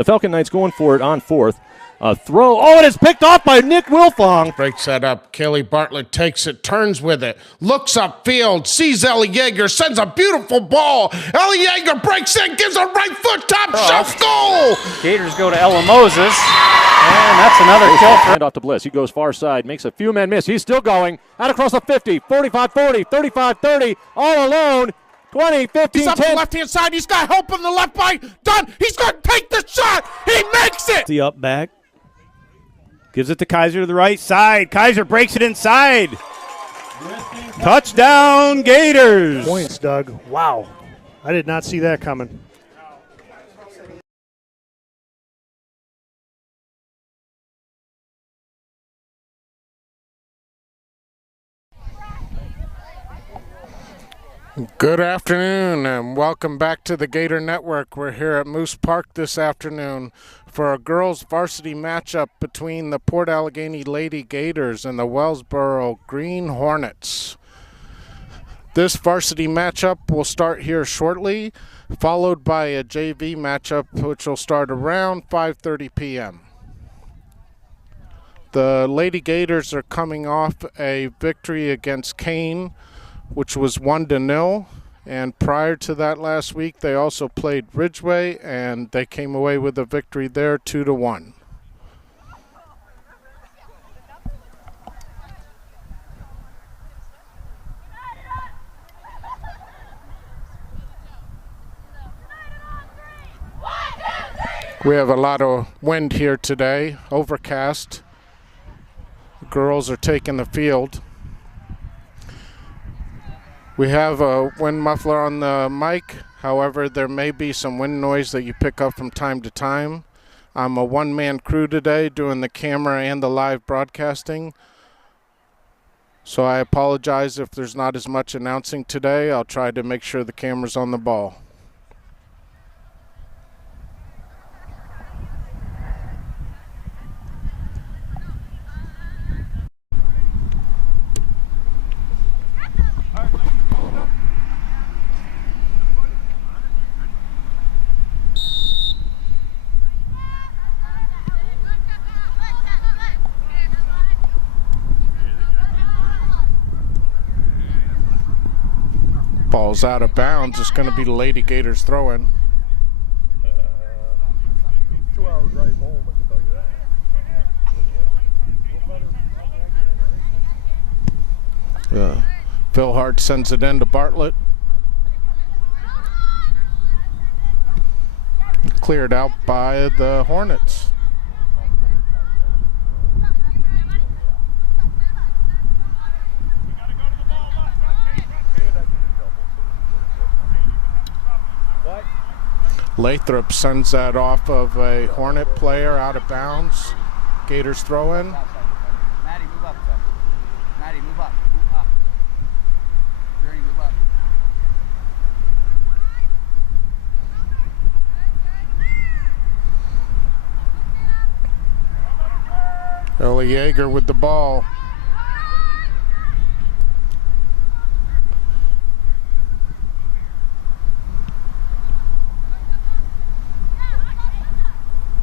The Falcon Knights going for it on fourth. Throw. Oh, and it's picked off by Nick Wilfong. Breaks that up. Kaylee Bartlett takes it, turns with it, looks upfield, sees Ellie Yeager, sends a beautiful ball. Ellie Yeager breaks in, gives a right foot top shelf goal. Gators go to Ella Moses, and that's another kill. Hand off to Bliss. He goes far side, makes a few men miss. He's still going. Out across the 50, 45-40, 35-30, all alone. 20, 15, He's up 10. the left-hand side. He's got help on the left by Dunn. He's going to take the shot. He makes it. The up back. Gives it to Kaiser to the right side. Kaiser breaks it inside. Touchdown, Gators. Points, Doug. Wow. I did not see that coming. Good afternoon and welcome back to the Gator Network. We're here at Moose Park this afternoon for a girls varsity matchup between the Port Allegany Lady Gators and the Wellsboro Green Hornets. This varsity matchup will start here shortly, followed by a JV matchup which will start around 5:30 p.m. The Lady Gators are coming off a victory against Kane, which was 1-0, and prior to that last week they also played Ridgeway and they came away with a victory there 2-1. We have a lot of wind here today, overcast. The girls are taking the field. We have a wind muffler on the mic. However, there may be some wind noise that you pick up from time to time. I'm a one-man crew today doing the camera and the live broadcasting. So I apologize if there's not as much announcing today. I'll try to make sure the camera's on the ball. Ball's out of bounds. It's going to be the Lady Gators throw-in. 2 hours drive home, I can tell you that. Phil Hart sends it in to Bartlett. Cleared out by the Hornets. Lathrop sends that off of a Hornet player out of bounds. Gators throw in. Maddie, move up. Maddie, move up. Move up. Journey, move up. Ellie Yeager with the ball.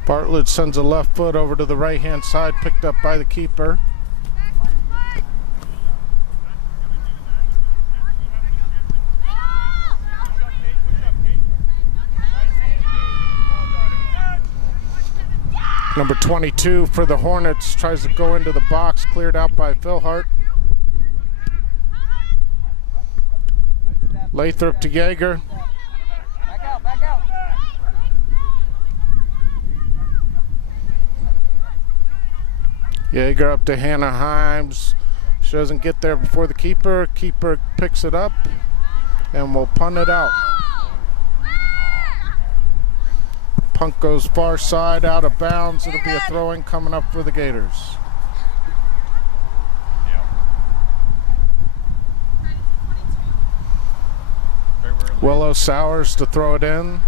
Bartlett sends a left foot over to the right-hand side, picked up by the keeper. Number 22 for the Hornets tries to go into the box, cleared out by Phil Hart. Lathrop to Yeager. Back out, back out. Yeager up to Hannah Himes. She doesn't get there before the keeper. Keeper picks it up and will punt it out. Punt goes far side, out of bounds. It'll be a throw-in coming up for the Gators. Willow Sowers to throw it in.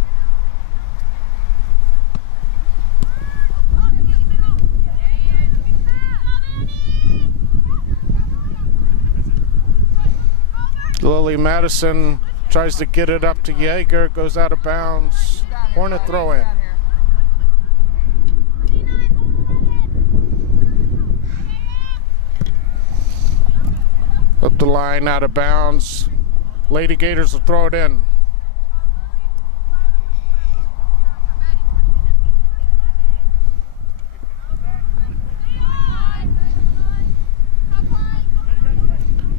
Lily Madison tries to get it up to Yeager, goes out of bounds. Hornet throw in. Up the line, out of bounds. Lady Gators will throw it in.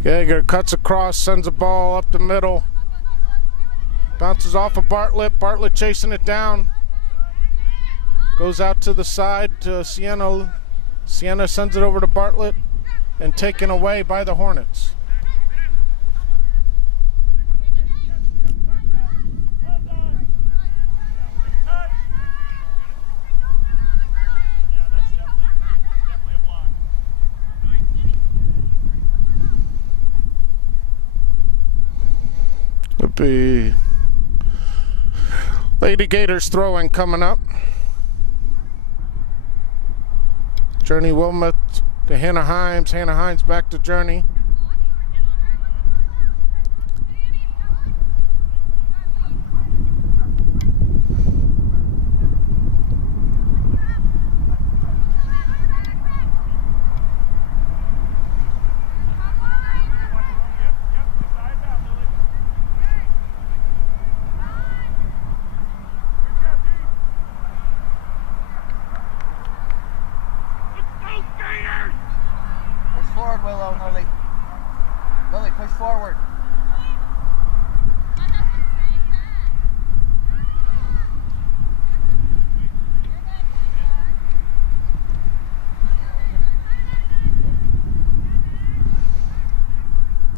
Jaeger cuts across, sends a ball up the middle. Bounces off of Bartlett. Bartlett chasing it down. Goes out to the side to Sienna. Sienna sends it over to Bartlett and taken away by the Hornets. Would be Lady Gators throwing coming up. Journey Wilmot to Hannah Himes. Hannah Himes back to Journey. Push forward, Willow, Lily. Lily, push forward.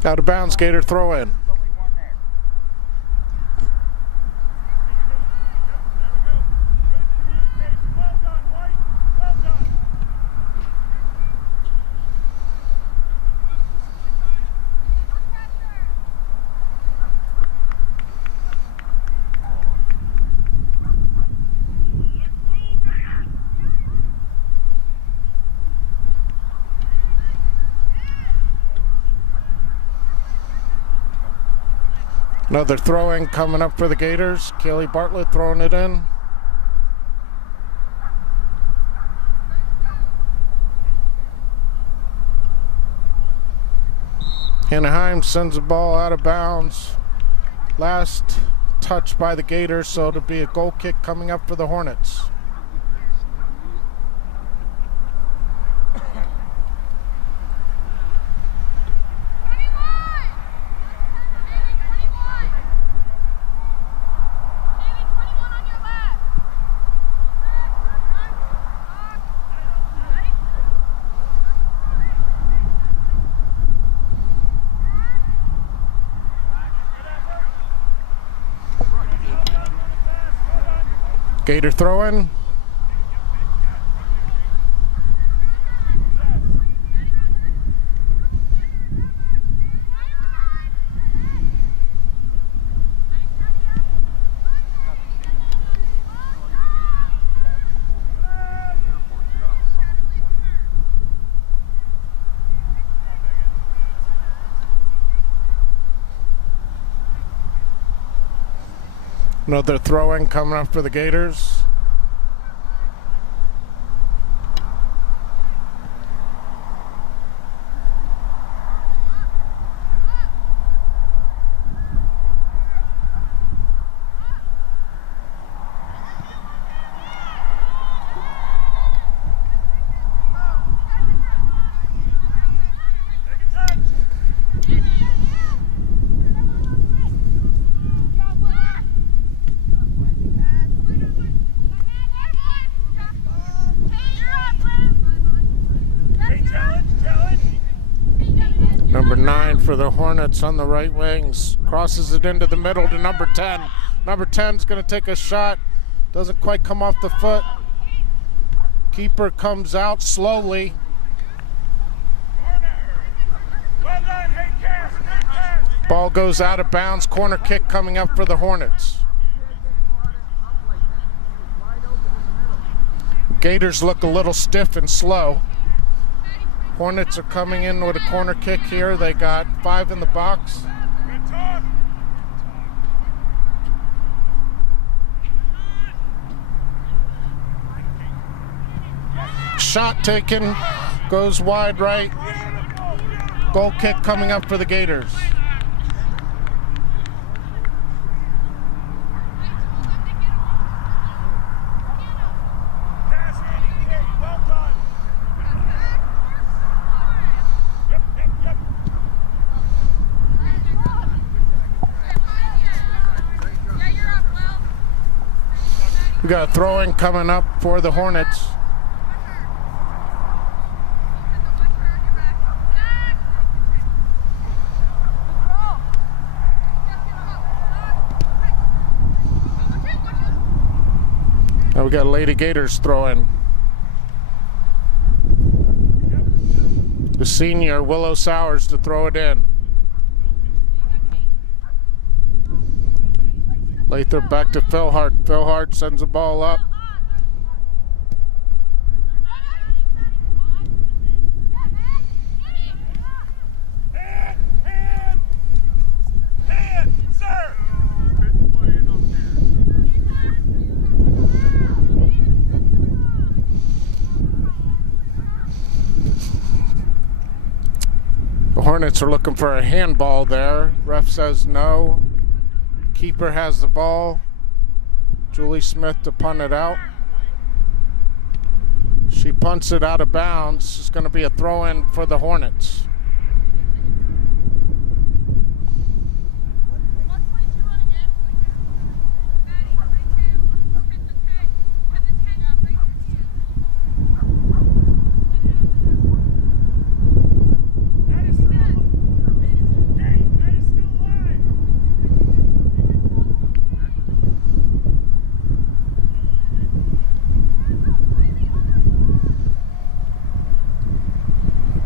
Out of bounds, Gator throw in. There's only one there. Another throwing coming up for the Gators. Kaylee Bartlett throwing it in. Hannah Himes sends the ball out of bounds. Last touch by the Gators, so it'll be a goal kick coming up for the Hornets. Gator throwing. Another throwing coming up for the Gators. Number 9 for the Hornets on the right wings. Crosses it into the middle to number 10. Number 10's going to take a shot. Doesn't quite come off the foot. Keeper comes out slowly. Ball goes out of bounds. Corner kick coming up for the Hornets. Gators look a little stiff and slow. Hornets are coming in with a corner kick here. They got 5 in the box. Shot taken, goes wide right. Goal kick coming up for the Gators. We got a throw-in coming up for the Hornets. Now we got Lady Gators throwing. The senior, Willow Sowers, to throw it in. Lathrop back to Phil Hart. Phil Hart sends the ball up. The Hornets are looking for a handball there. Ref says no. Keeper has the ball. Julie Smith to punt it out. She punts it out of bounds. It's going to be a throw-in for the Hornets.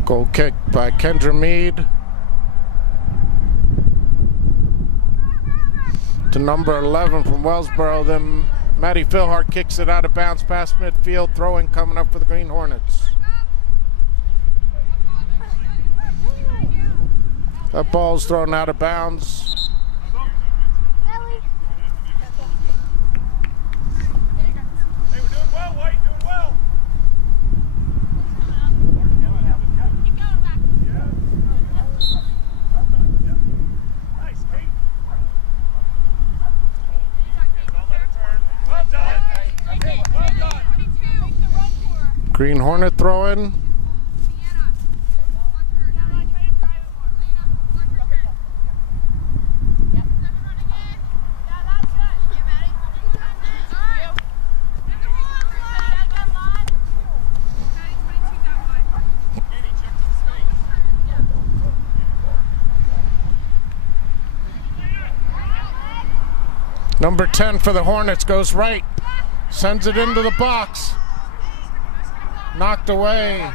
Goal kick by Kendra Mead to number 11 from Wellsboro. Then Maddie Philhart kicks it out of bounds past midfield. Throwing coming up for the Green Hornets. That ball's thrown out of bounds. Green Hornet throw-in. Number 10 for the Hornets goes right, sends it into the box. Knocked away.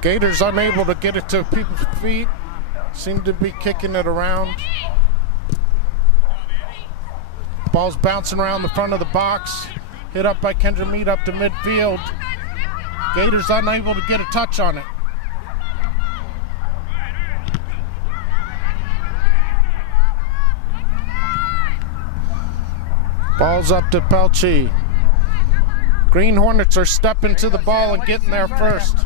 Gators unable to get it to people's feet. Seem to be kicking it around. Ball's bouncing around the front of the box. Hit up by Kendra Mead up to midfield. Gators unable to get a touch on it. Ball's up to Pelchi. Green Hornets are stepping to the ball and getting there first.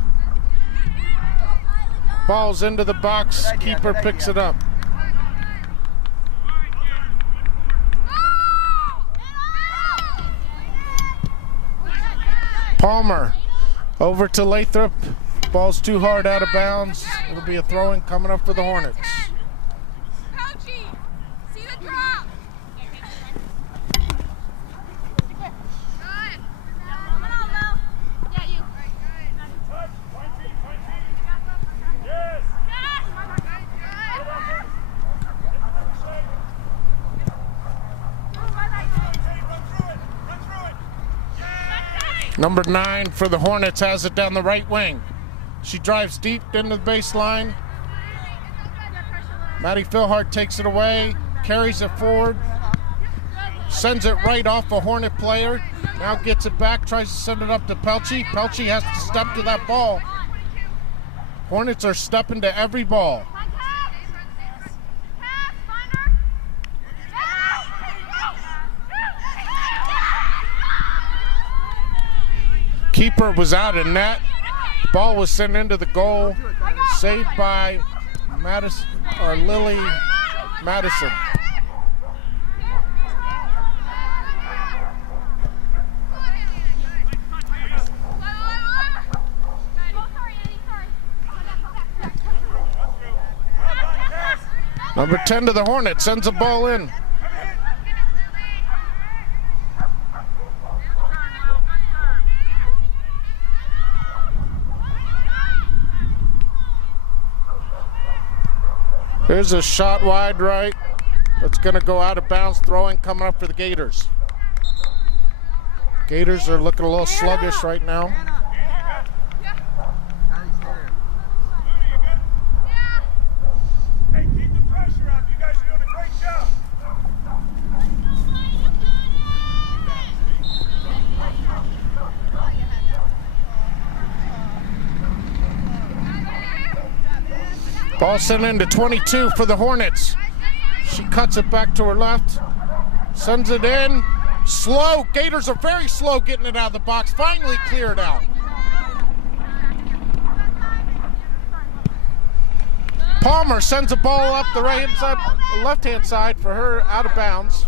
Ball's into the box. Keeper picks it up. Palmer over to Lathrop. Ball's too hard out of bounds. It'll be a throw-in coming up for the Hornets. Number 9 for the Hornets has it down the right wing. She drives deep into the baseline. Maddie Philhart takes it away, carries it forward, sends it right off a Hornet player. Now gets it back, tries to send it up to Pelchi. Pelchi has to step to that ball. Hornets are stepping to every ball. keeper was out of net. Ball was sent into the goal. Saved by Madison, or Lily Madison. Number 10 to the Hornets, sends a ball in. Here's a shot wide right. That's going to go out of bounds. Throwing coming up for the Gators. Gators are looking a little sluggish right now. Hey, keep the pressure up. You guys are doing a great job. Ball sent into 22 for the Hornets. She cuts it back to her left. Sends it in. Slow. Gators are very slow getting it out of the box. Finally cleared out. Palmer sends a ball up the right hand side, the left hand side for her out of bounds.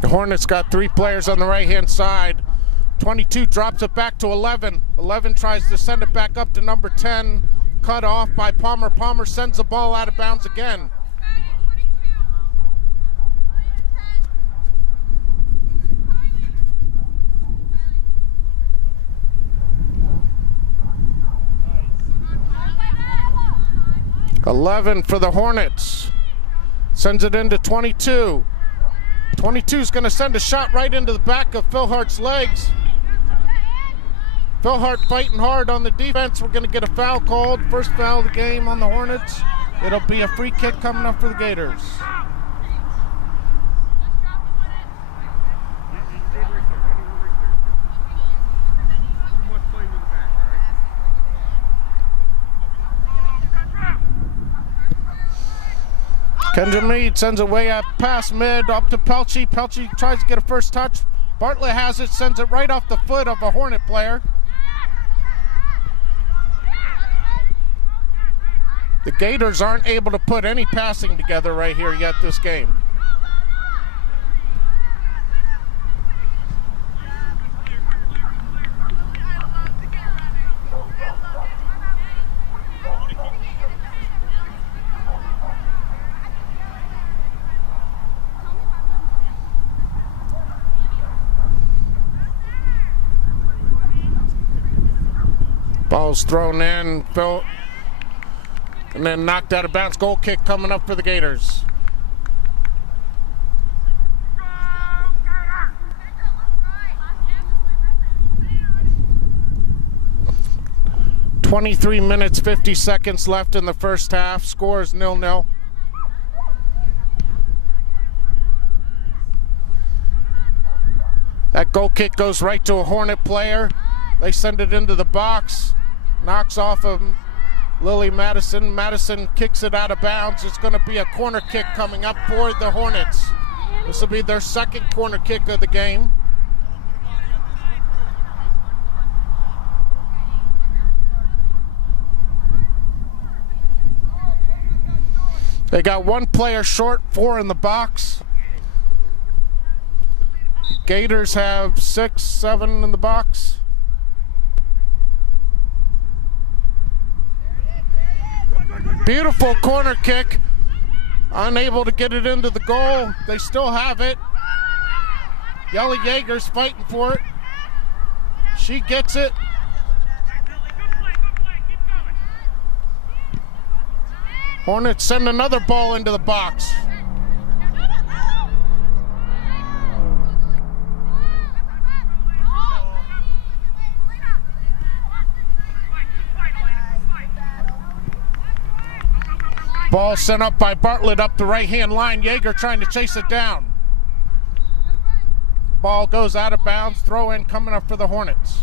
The Hornets got 3 players on the right-hand side. 22 drops it back to 11. 11 tries to send it back up to number 10. Cut off by Palmer. Palmer sends the ball out of bounds again. .11 for the Hornets. Sends it into 22. 22 is going to send a shot right into the back of Phil Hart's legs. Phil Hart fighting hard on the defense. We're going to get a foul called. First foul of the game on the Hornets. It'll be a free kick coming up for the Gators. Kendra Mead sends it way up past mid, up to Pelche. Pelche tries to get a first touch. Bartlett has it, sends it right off the foot of a Hornet player. The Gators aren't able to put any passing together right here yet this game. Ball's thrown in, Phil, and then knocked out of bounds. Goal kick coming up for the Gators. .23 minutes, 50 seconds left in the first half. Score is 0-0. That goal kick goes right to a Hornet player. They send it into the box. Knocks off of Lily Madison. Madison kicks it out of bounds. It's going to be a corner kick coming up for the Hornets. This will be their second corner kick of the game. They got 1 player short, 4 in the box. Gators have 6, 7 in the box. Beautiful corner kick. Unable to get it into the goal. They still have it. Yelly Yeager's fighting for it. She gets it. Hornets send another ball into the box. Ball sent up by Bartlett up the right-hand line. Yeager trying to chase it down. Ball goes out of bounds. Throw in coming up for the Hornets.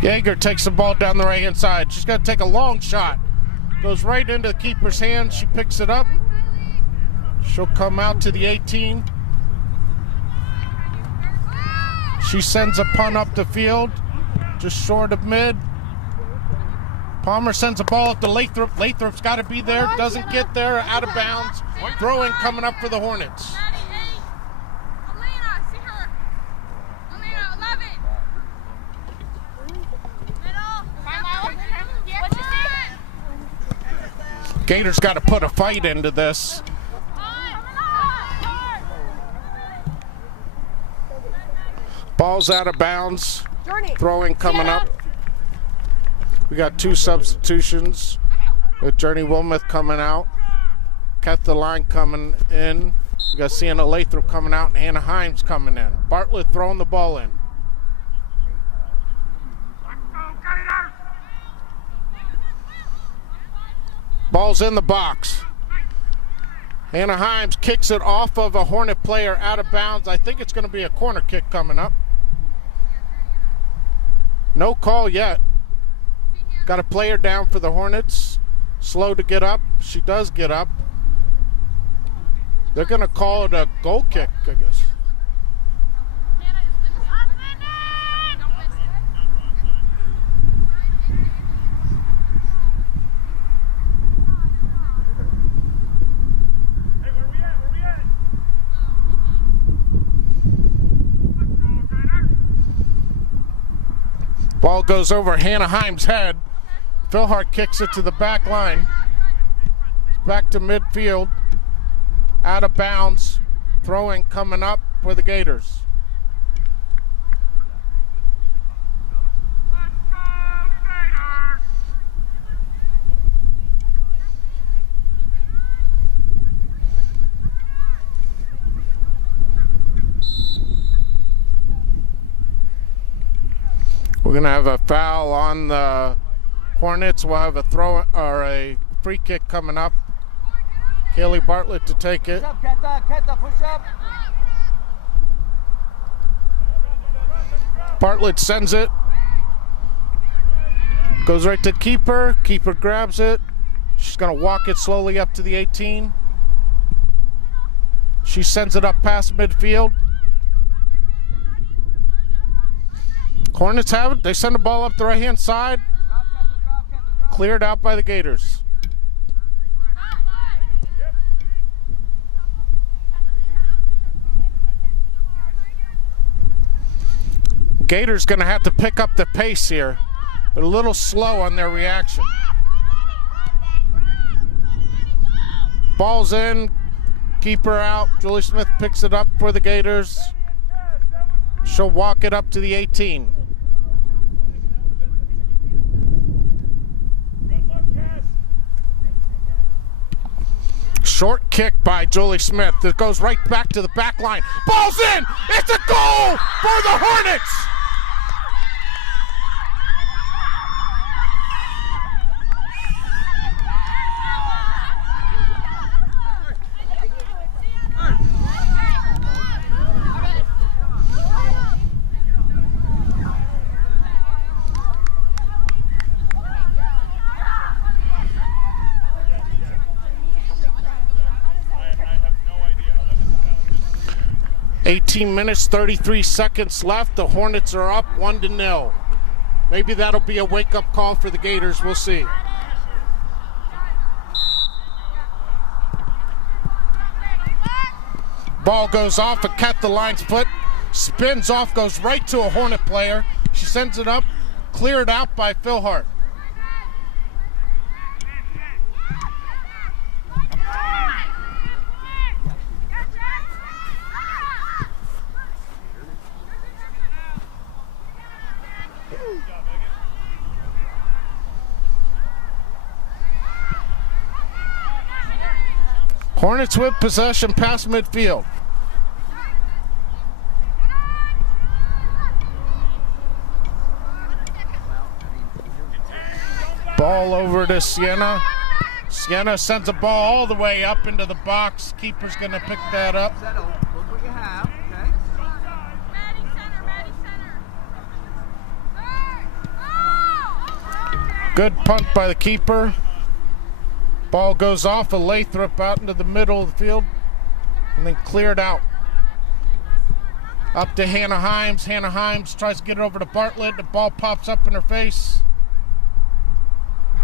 Yeager takes the ball down the right-hand side. She's going to take a long shot. Goes right into the keeper's hands. She picks it up. She'll come out to the 18. She sends a punt up the field, just short of mid. Palmer sends a ball up to Lathrop. Lathrop's got to be there. Doesn't get there. Out of bounds. Throw-in coming up for the Hornets. Gators got to put a fight into this. Ball's out of bounds. Throwing coming up. We got 2 substitutions with Journey Wilmoth coming out. Ketha Line coming in. We got Sienna Lathrop coming out and Hannah Himes coming in. Bartlett throwing the ball in. Ball's in the box. Hannah Himes kicks it off of a Hornet player out of bounds. I think it's going to be a corner kick coming up. No call yet. Got a player down for the Hornets. Slow to get up. She does get up. They're going to call it a goal kick, I guess. Ball goes over Hannah Himes' head. Philhart kicks it to the back line. Back to midfield. Out of bounds. Throwing coming up for the Gators. We're going to have a foul on the Hornets. We'll have a throw or a free kick coming up. Kaylee Bartlett to take it. Push up, Ketha, push up. Bartlett sends it. Goes right to keeper. Keeper grabs it. She's going to walk it slowly up to the 18. She sends it up past midfield. Hornets have it. They send the ball up the right-hand side. Cleared out by the Gators. Gators going to have to pick up the pace here. They're a little slow on their reaction. Ball's in. Keeper out. Julie Smith picks it up for the Gators. She'll walk it up to the 18. Short kick by Julie Smith that goes right back to the back line. Ball's in! It's a goal for the Hornets! $18 minutes, 33 seconds left. The Hornets are up 1-0. Maybe that'll be a wake-up call for the Gators. We'll see. Ball goes off a Ketha Line's foot. Spins off, goes right to a Hornet player. She sends it up, cleared out by Philhart. Hornets with possession past midfield. Ball over to Sienna. Sienna sends a ball all the way up into the box. Keeper's going to pick that up. Settle. Look what you have. Okay. Maddie center, Maddie center. Good punt by the keeper. Ball goes off of Lathrop out into the middle of the field and then cleared out. Up to Hannah Himes. Hannah Himes tries to get it over to Bartlett. The ball pops up in her face.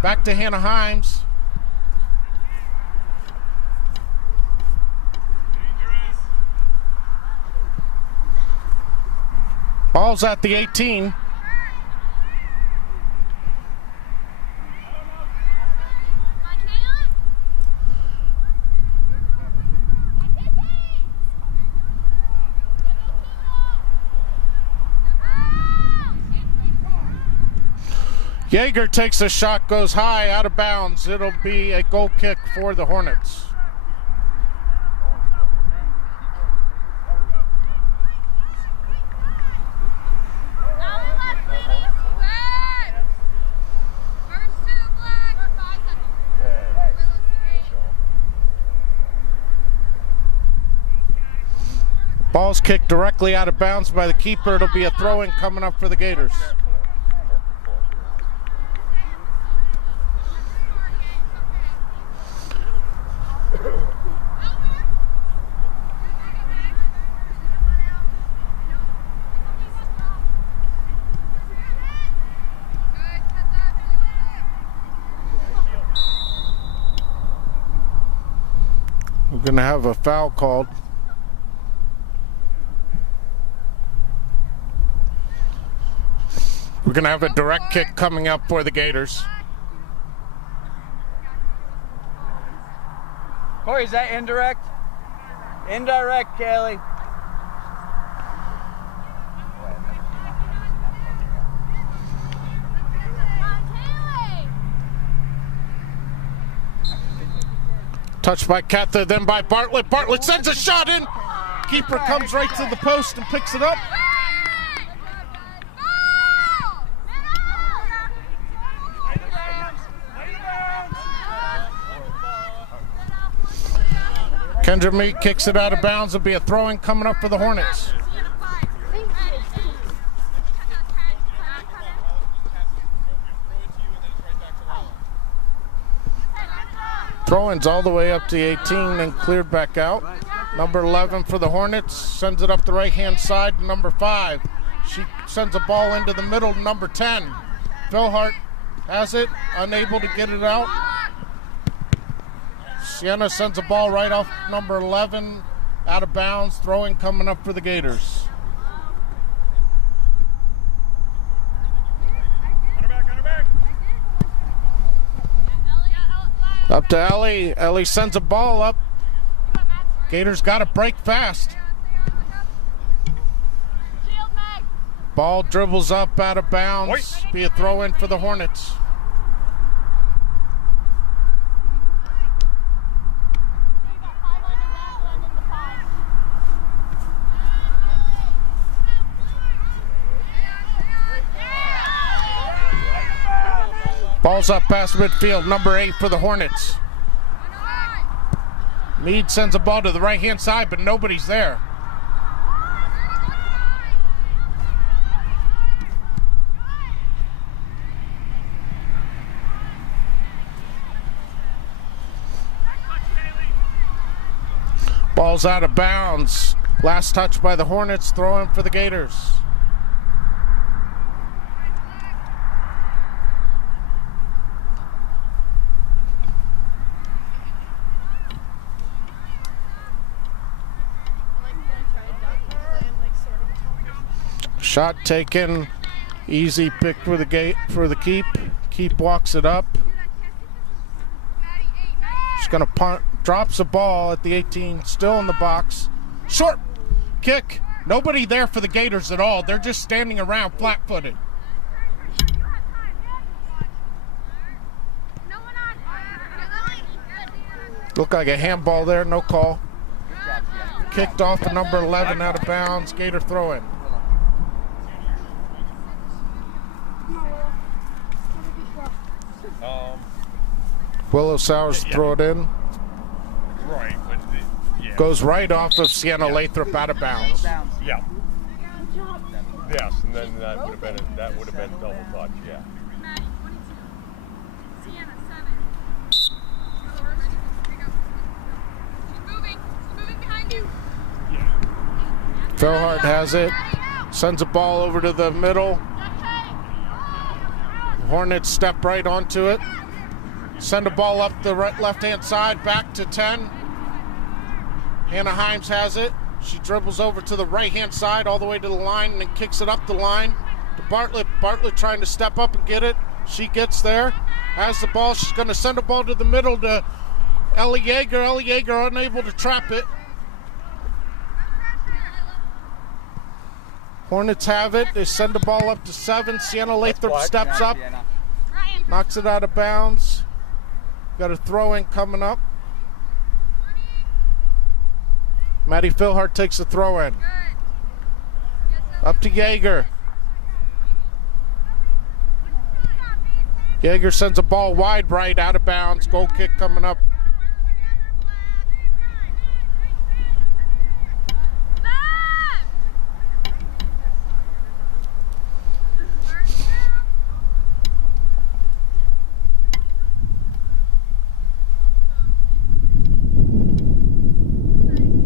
Back to Hannah Himes. Ball's at the 18. Yeager takes a shot, goes high, out of bounds. It'll be a goal kick for the Hornets. Ball's kicked directly out of bounds by the keeper. It'll be a throw-in coming up for the Gators. We're going to have a foul called. We're going to have a direct kick coming up for the Gators. Corey, is that indirect? Indirect, Kaylee. Touched by Cather, then by Bartlett. Bartlett sends a shot in. Keeper comes right to the post and picks it up. Kendra Meek kicks it out of bounds. It'll be a throw-in coming up for the Hornets. Throw-ins all the way up to 18 and cleared back out. Number 11 for the Hornets sends it up the right-hand side to number 5. She sends a ball into the middle to number 10. Philhart has it, unable to get it out. Sienna sends a ball right off number 11, out of bounds, throwing coming up for the Gators. Up to Ellie. Ellie sends a ball up. Gators got to break fast. Ball dribbles up out of bounds. Be a throw in for the Hornets. Ball's up past midfield, number 8 for the Hornets. Meade sends a ball to the right-hand side, but nobody's there. Ball's out of bounds. Last touch by the Hornets, throw in for the Gators. Shot taken, easy pick for the keep. Keep walks it up. She's gonna punt, drops the ball at the 18, still in the box. Short kick, nobody there for the Gators at all. They're just standing around flat-footed. Looked like a handball there, no call. Kicked off for number 11 out of bounds. Gator throw in. Willow Sowers throw it in. Right, but yeah. Goes right off of Sienna Lathrop out of bounds. Yeah. Yes, and then that would have been double touch. Yeah. Maddie, 22. Sienna, 7. She's moving behind you. Philhart has it. Sends a ball over to the middle. Hornets step right onto it. Send a ball up the left-hand side, back to 10. Hannah Himes has it. She dribbles over to the right-hand side all the way to the line and then kicks it up the line to Bartlett. Bartlett trying to step up and get it. She gets there. Has the ball. She's going to send a ball to the middle to Ellie Yeager. Ellie Yeager unable to trap it. Hornets have it. They send the ball up to 7. Sienna Lathrop steps up. Knocks it out of bounds. Got a throw-in coming up. Maddie Philhart takes the throw-in. Up to Yeager. Yeager sends a ball wide right out of bounds. Goal kick coming up.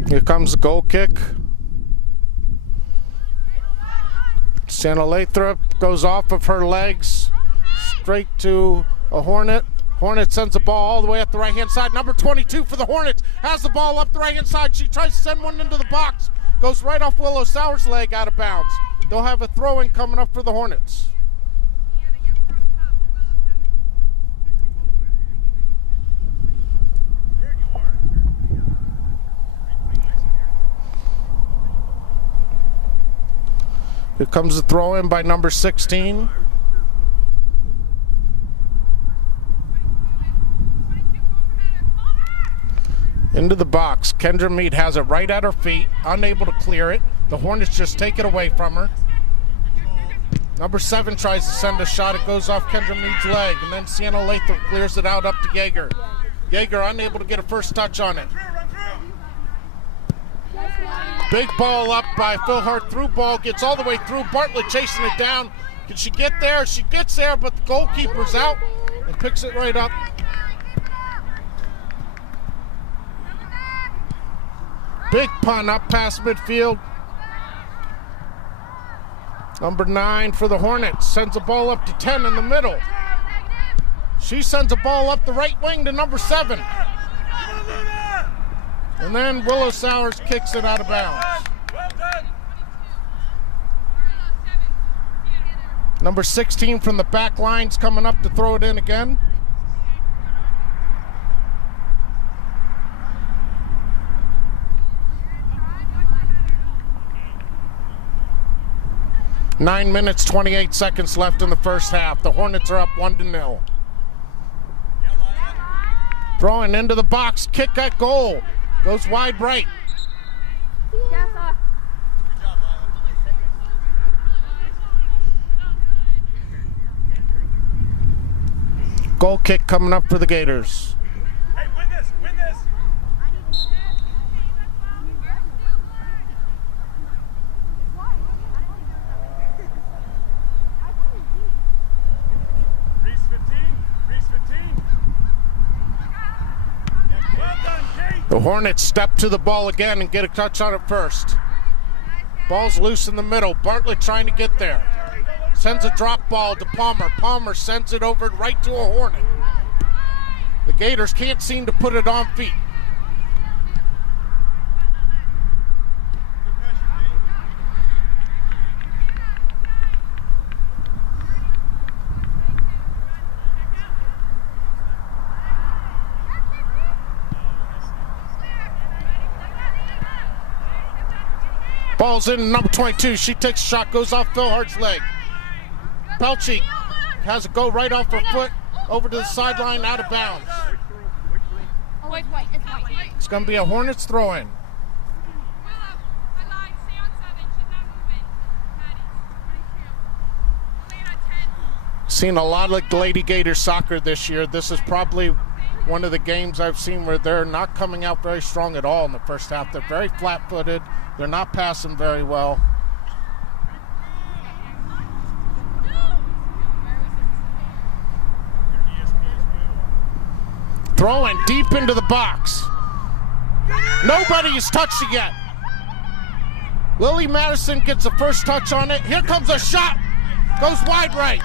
Here comes the goal kick. Sienna Lathrop goes off of her legs straight to a Hornet. Hornet sends the ball all the way up the right-hand side. Number 22 for the Hornets has the ball up the right-hand side. She tries to send one into the box. Goes right off Willow Sowers' leg out of bounds. They'll have a throw-in coming up for the Hornets. Here comes the throw in by number 16. Into the box. Kendra Mead has it right at her feet, unable to clear it. The Hornets just take it away from her. Number 7 tries to send a shot. It goes off Kendra Mead's leg, and then Sienna Lathrop clears it out up to Yeager. Yeager unable to get a first touch on it. Big ball up by Philhart. Through ball, gets all the way through. Bartlett chasing it down. Can she get there? She gets there, but the goalkeeper's out and picks it right up. Big punt up past midfield. Number 9 for the Hornets sends a ball up to 10 in the middle. She sends a ball up the right wing to number 7. And then Willow Sowers kicks it out of bounds. Number 16 from the back line's coming up to throw it in again. Nine minutes, 28 seconds left in the first half. The Hornets are up 1-0. Throwing into the box, kick at goal. Goes wide right. Goal kick coming up for the Gators. Hey, win this, win this. Reese 15. Well done, Kate. The Hornets step to the ball again and get a touch on it first. Ball's loose in the middle. Bartlett trying to get there. Sends a drop ball to Palmer. Palmer sends it over right to a Hornet. The Gators can't seem to put it on feet. Ball's in, number 22. She takes a shot, goes off Philhart's leg. Pelche has it go right off her foot over to the sideline, out of bounds. White, white, it's white. It's going to be a Hornets throw-in. Willow, I lied. Stay on 7. She's not moving. Maddie's 22. Elena 10. Seen a lot of Lady Gators soccer this year. This is probably one of the games I've seen where they're not coming out very strong at all in the first half. They're very flat-footed. They're not passing very well. Throwing deep into the box. Nobody has touched it yet. Lily Madison gets the first touch on it. Here comes a shot. Goes wide right.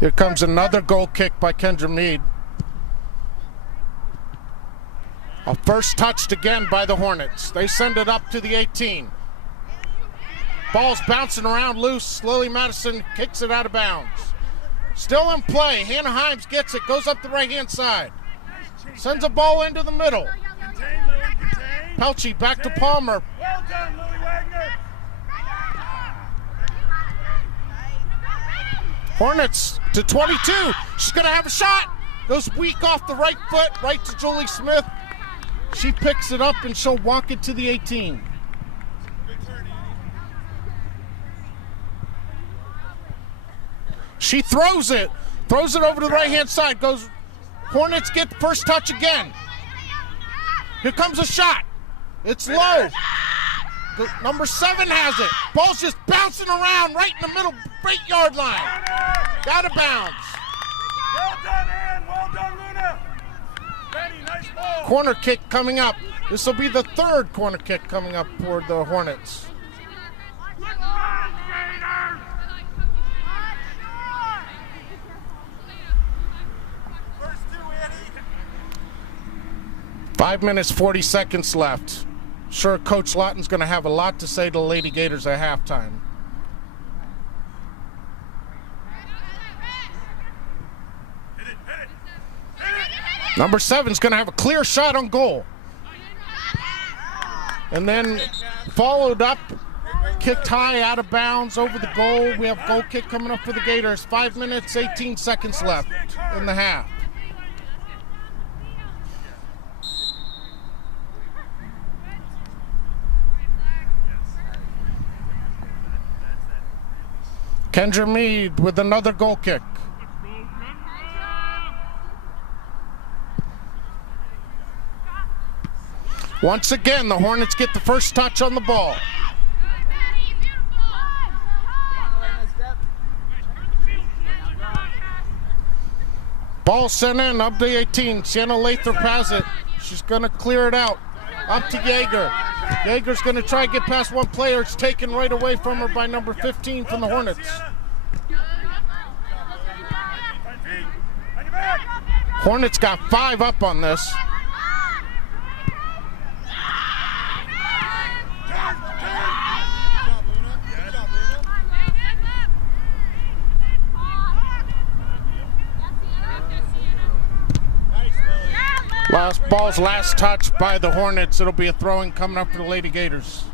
Here comes another goal kick by Kendra Mead. A first touched again by the Hornets. They send it up to the 18. Ball's bouncing around loose. Lily Madison kicks it out of bounds. Still in play. Hannah Himes gets it, goes up the right-hand side. Sends a ball into the middle. Pelche back to Palmer. Well done, Lily Wagner. Hornets to 22. She's going to have a shot. Goes weak off the right foot, right to Julie Smith. She picks it up and she'll walk it to the 18. She throws it over to the right-hand side. Goes. Hornets get the first touch again. Here comes a shot. It's low. Number 7 has it. Ball's just bouncing around right in the middle, 8-yard line. Out of bounds. Well done, Ann. Well done, Luna. Betty, nice ball. Corner kick coming up. This will be the 3rd corner kick coming up for the Hornets. Good job, Gators. 5 minutes, 40 seconds left. Sure, Coach Lawton's going to have a lot to say to the Lady Gators at halftime. Number 7's going to have a clear shot on goal. And then followed up, kicked high out of bounds over the goal. We have a goal kick coming up for the Gators. 5 minutes, 18 seconds left in the half. Kendra Mead with another goal kick. Once again, the Hornets get the first touch on the ball. Ball sent in up to 18. Sienna Lathrop has it. She's going to clear it out. Up to Yeager. Yeager's going to try to get past one player. It's taken right away from her by number 15 from the Hornets. Hornets got 5 up on this. Ball's last touch by the Hornets. It'll be a throw-in coming up for the Lady Gators.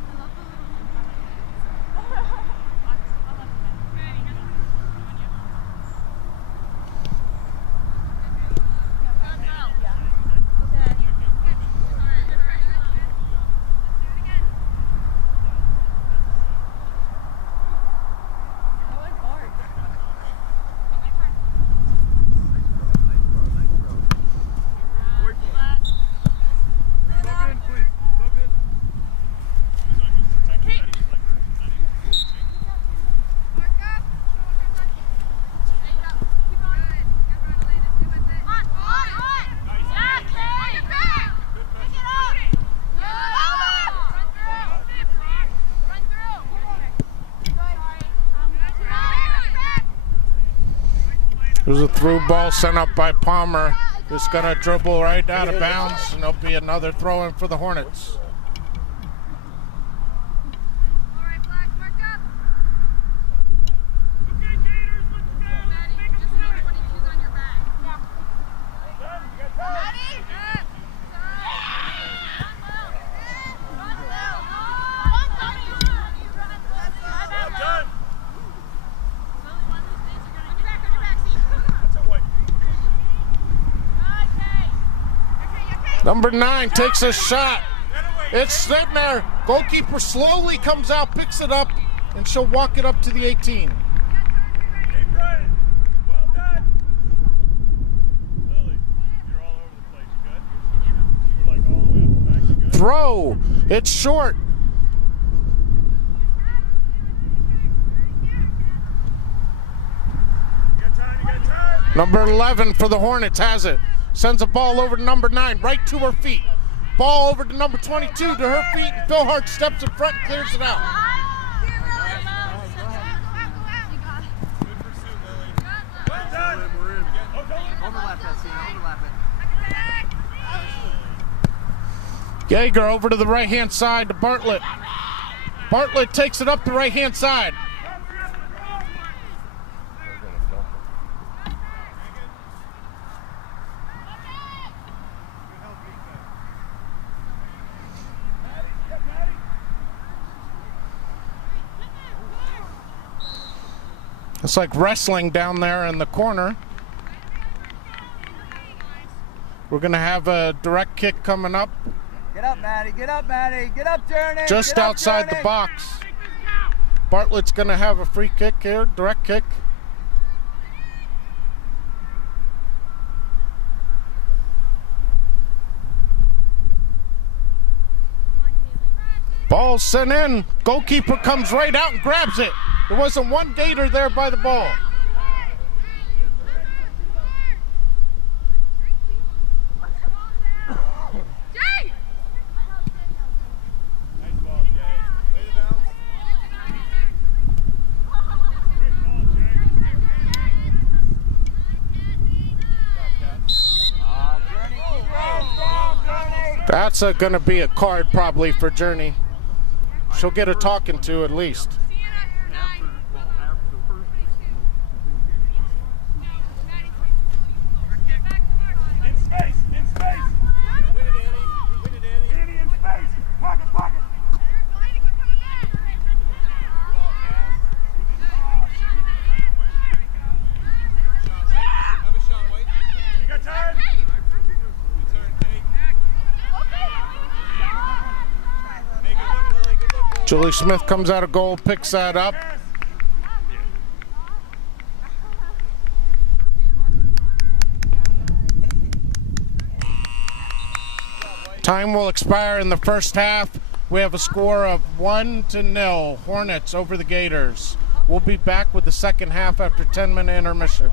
There's a through ball sent up by Palmer. Just going to dribble right out of bounds, and there'll be another throw-in for the Hornets. Number 9 takes a shot. It's sitting there. Goalkeeper slowly comes out, picks it up, and she'll walk it up to the 18. Throw. It's short. Number 11 for the Hornets has it. Sends a ball over to number 9, right to her feet. Ball over to number 22 to her feet. And Phil Hart steps in front and clears it out. Overlap that scene. Overlap it. Jaeger over to the right-hand side to Bartlett. Bartlett takes it up the right-hand side. It's like wrestling down there in the corner. We're going to have a direct kick coming up. Get up, Maddie. Get up, Maddie. Get up, Journey. Just Get up, outside Journey. the box. Bartlett's going to have a free kick here, direct kick. Ball sent in. Goalkeeper comes right out and grabs it. There wasn't one Gator there by the ball. That's going to be a card probably for Journey. She'll get a talking to at least. Julie Smith comes out of goal, picks that up. Time will expire in the first half. We have a score of 1-0. Hornets over the Gators. We'll be back with the second half after 10-minute intermission.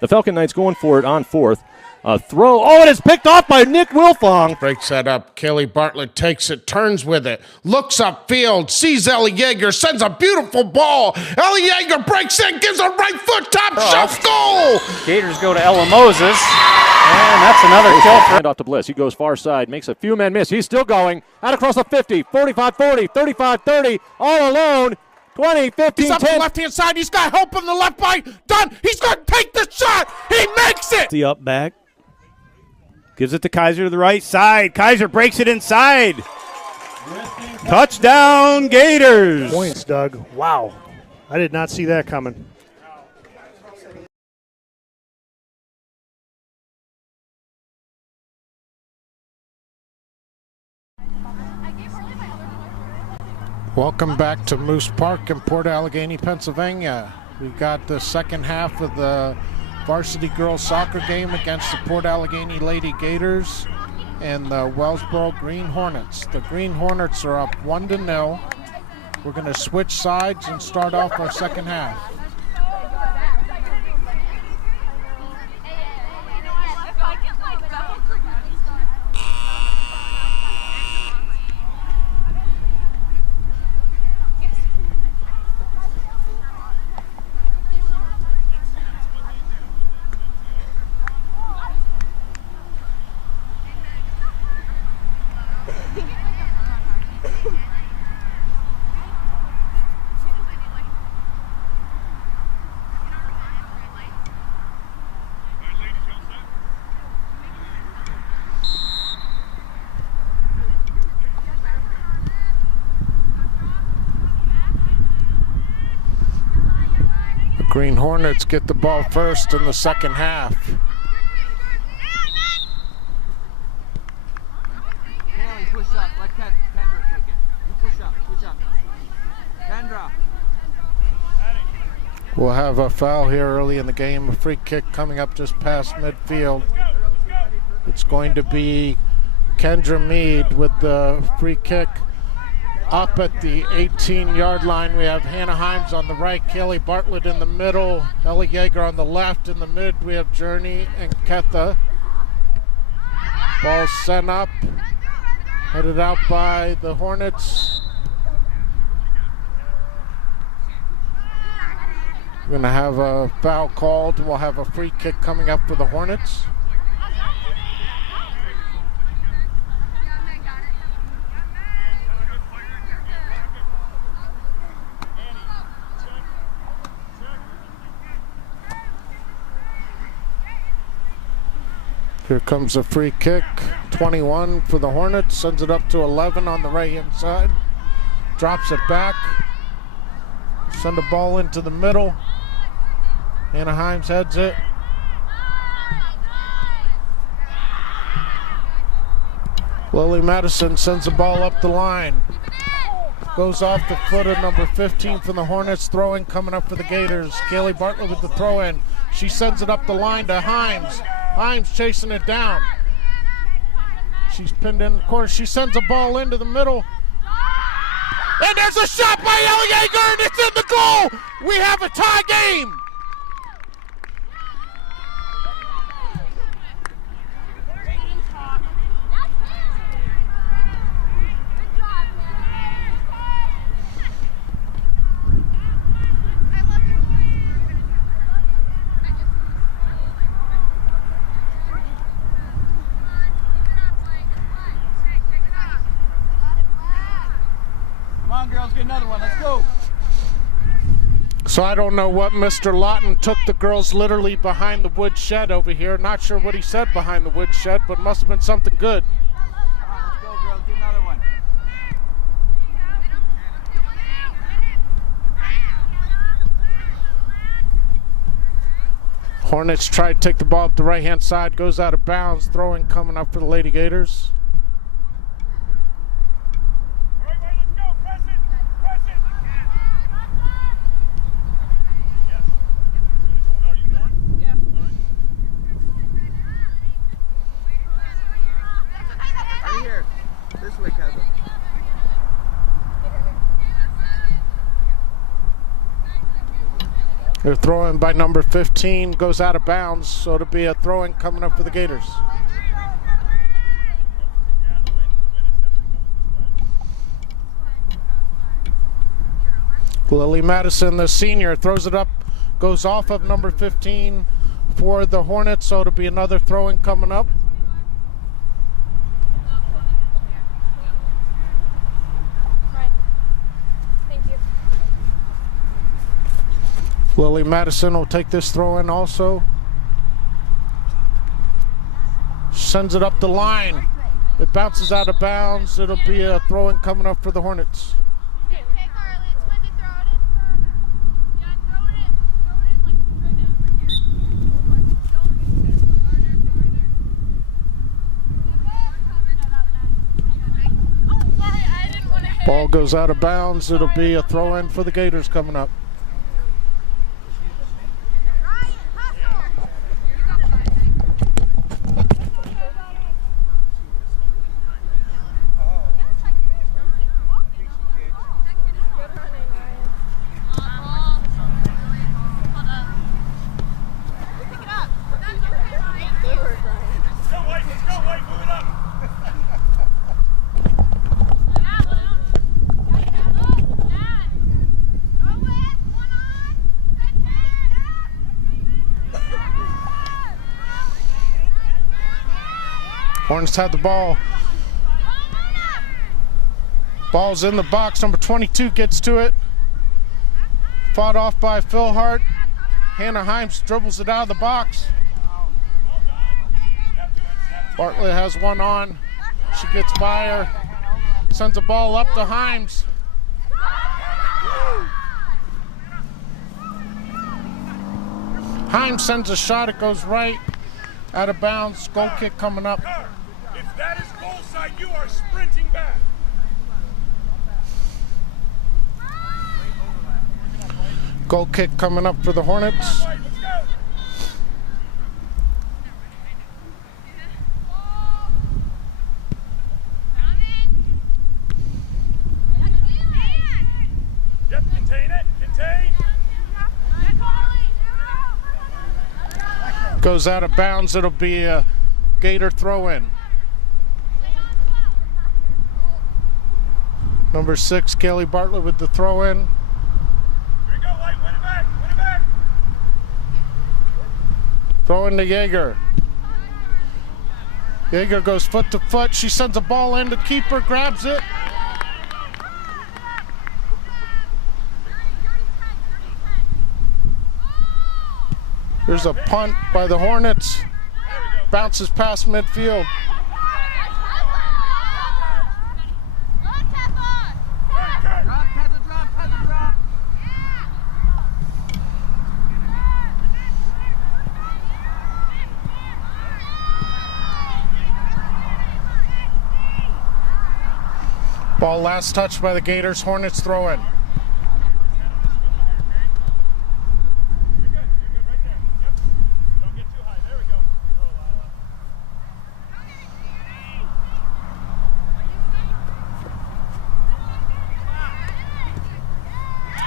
The Falcon Knights going for it on fourth. Throw. Oh, and it's picked off by Nick Wilfong. Breaks that up. Kaylee Bartlett takes it, turns with it, looks upfield, sees Ellie Yeager, sends a beautiful ball. Ellie Yeager breaks in, gives a right foot top shelf goal. Gators go to Ella Moses, and that's another kill for Hand off to Bliss. He goes far side, makes a few men miss. He's still going. Out across the 50, 45-40, 35-30, all alone. 20, 15, He's up 10. the left-hand side. He's got help on the left by Dunn. He's going to take the shot. He makes it. The up back. Gives it to Kaiser to the right side. Kaiser breaks it inside. Touchdown, Gators. Points, Doug. Wow. I did not see that coming. Welcome back to Moose Park in Port Allegany, Pennsylvania. We've got the second half of the varsity girls soccer game against the Port Allegany Lady Gators and the Wellsboro Green Hornets. The Green Hornets are up 1-0. We're going to switch sides and start off our second half. Green Hornets get the ball first in the second half. Push up. Let Kendra take it. You push up. Kendra. We'll have a foul here early in the game. A free kick coming up just past midfield. It's going to be Kendra Mead with the free kick. Up at the 18-yard line, we have Hannah Himes on the right, Kaylee Bartlett in the middle, Ellie Yeager on the left. In the mid, we have Journey and Ketha. Ball sent up, headed out by the Hornets. We're going to have a foul called, and we'll have a free kick coming up for the Hornets. Here comes a free kick, 21 for the Hornets, sends it up to 11 on the right-hand side, drops it back, send the ball into the middle, Hannah Himes heads it. Lily Madison sends the ball up the line, goes off the foot of number 15 from the Hornets, throwing coming up for the Gators. Kaylee Bartlett with the throw-in, she sends it up the line to Himes. Himes chasing it down. She's pinned in the corner. She sends a ball into the middle. And there's a shot by Ellie Yeager, and it's in the goal. We have a tie game. Girls, get another one. Let's go. So I don't know what Mr. Lawton took the girls literally behind the wood shed over here. Not sure what he said behind the wood shed, but must have been something good. Come on, let's go, girls. Get another one. Hornets try to take the ball up the right-hand side, goes out of bounds, throwing coming up for the Lady Gators. This way, Kevin. They're throwing by number 15, goes out of bounds, so it'll be a throw-in coming up for the Gators. Lily Madison, the senior, throws it up, goes off of number 15 for the Hornets, so it'll be another throw-in coming up. Lily Madison will take this throw in also. Sends it up the line. It bounces out of bounds. It'll be a throw in coming up for the Hornets. Ball goes out of bounds. It'll be a throw in for the Gators coming up. Hornets have the ball. Ball's in the box. Number 22 gets to it. Fought off by Phil Hart. Hannah Himes dribbles it out of the box. Bartlett has one on. She gets by her. Sends a ball up to Himes. Himes sends a shot. It goes right. Out of bounds. Goal kick coming up. If that is goal side, you are sprinting back. Goal kick coming up for the Hornets. Yep, contain it, contain. Goes out of bounds. It'll be a Gator throw-in. Number 6, Kelly Bartlett with the throw-in. Here we go, White, win it back, win it back. Throw-in to Yeager. Yeager goes foot to foot. She sends a ball in. The keeper grabs it. There's a punt by the Hornets. Bounces past midfield. Ball last touched by the Gators. Hornets throw in.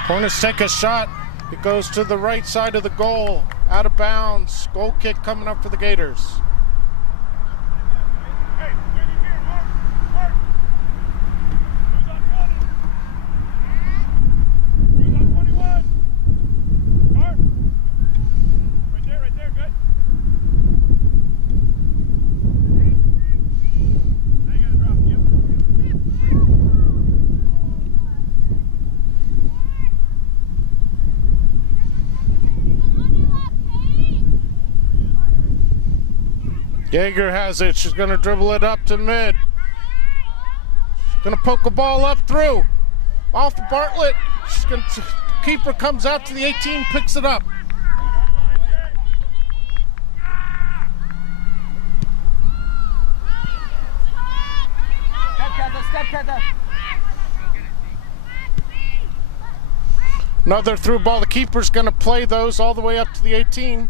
Hornets take a shot. It goes to the right side of the goal. Out of bounds. Goal kick coming up for the Gators. Hey, get in here, Mark. Mark. Who's on 20? Who's on 21? Mark. Right there, good. Now you gotta drop, yep. Yeager has it. She's going to dribble it up to mid. She's going to poke a ball up through. Off Bartlett. She's going to, keeper comes out to the 18, picks it up. Another through ball. The keeper's going to play those all the way up to the 18.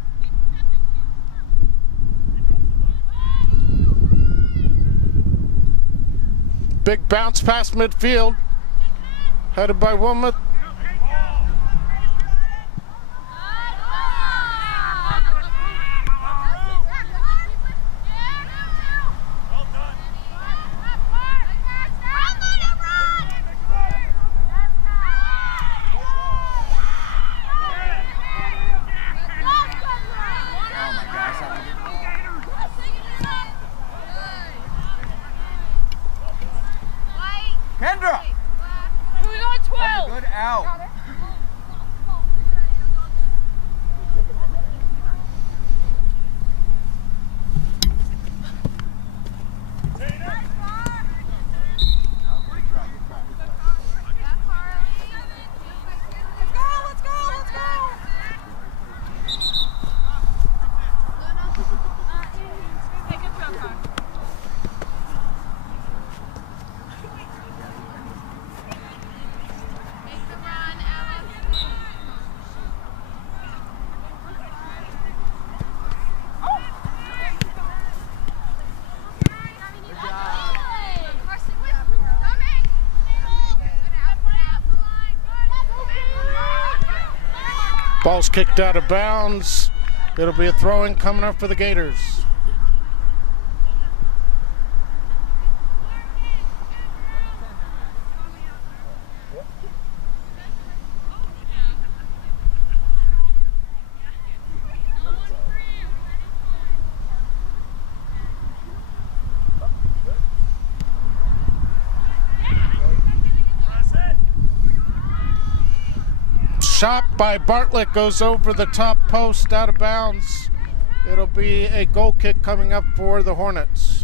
Big bounce past midfield. Headed by Wilmot. Kendra! Who's on 12? Good out. Ball's kicked out of bounds. It'll be a throw-in coming up for the Gators. Shot by Bartlett goes over the top post out of bounds. It'll be a goal kick coming up for the Hornets.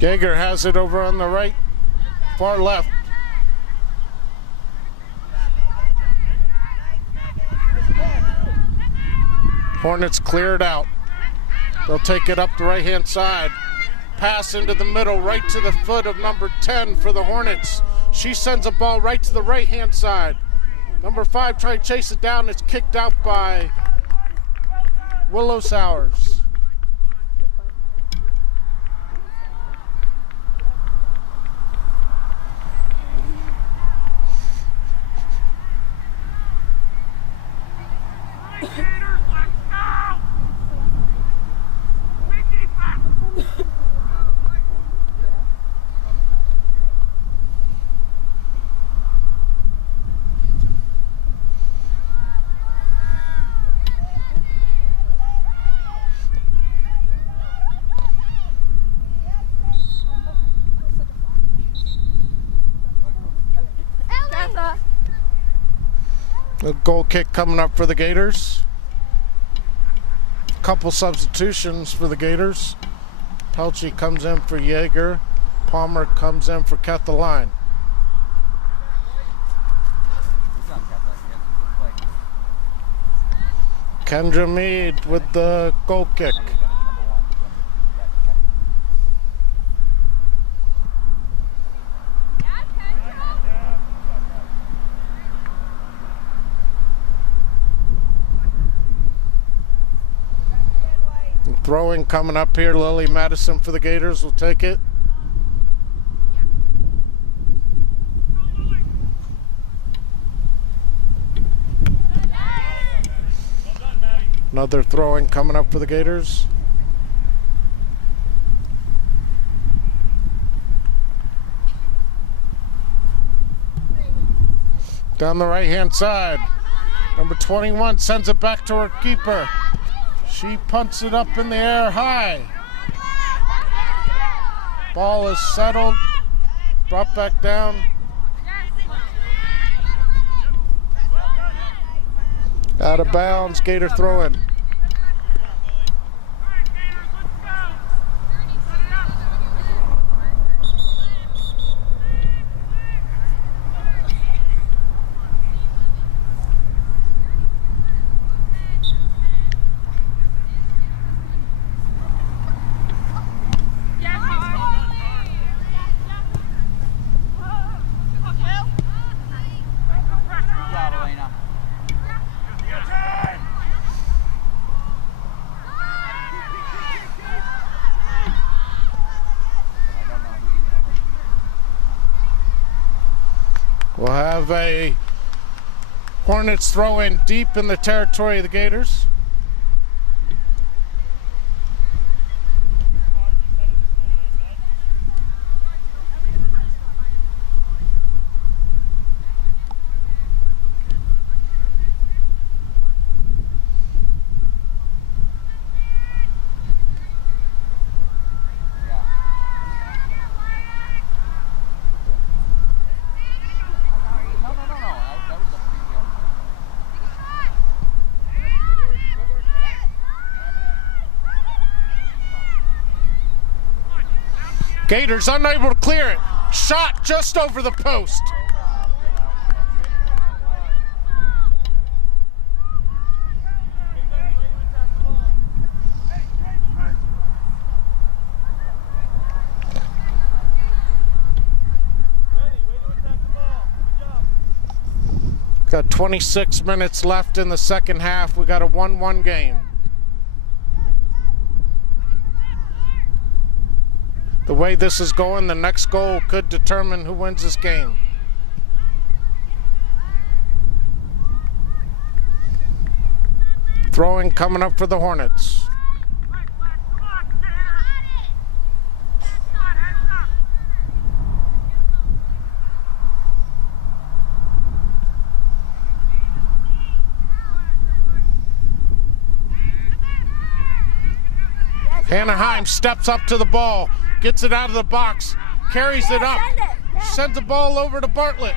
Jaeger has it over on the right, far left. Hornets cleared out. They'll take it up the right-hand side. Pass into the middle, right to the foot of number 10 for the Hornets. She sends a ball right to the right-hand side. Number 5 trying to chase it down. It's kicked out by Willow Sowers. A goal kick coming up for the Gators. Couple substitutions for the Gators. Pelche comes in for Jaeger. Palmer comes in for Kethaline. Kendra Mead with the goal kick. Throwing coming up here. Lily Madison for the Gators will take it. Another throwing coming up for the Gators. Down the right-hand side. Number 21 sends it back to her keeper. She punts it up in the air high. Ball is settled, brought back down. Out of bounds, Gator throw in. We'll have a Hornets throw in deep in the territory of the Gators. Gators unable to clear it. Shot just over the post. Got 26 minutes left in the second half. We got a 1-1 game. The way this is going, the next goal could determine who wins this game. Throwing coming up for the Hornets. Anaheim steps up to the ball, gets it out of the box, carries it up, sends the ball over to Bartlett.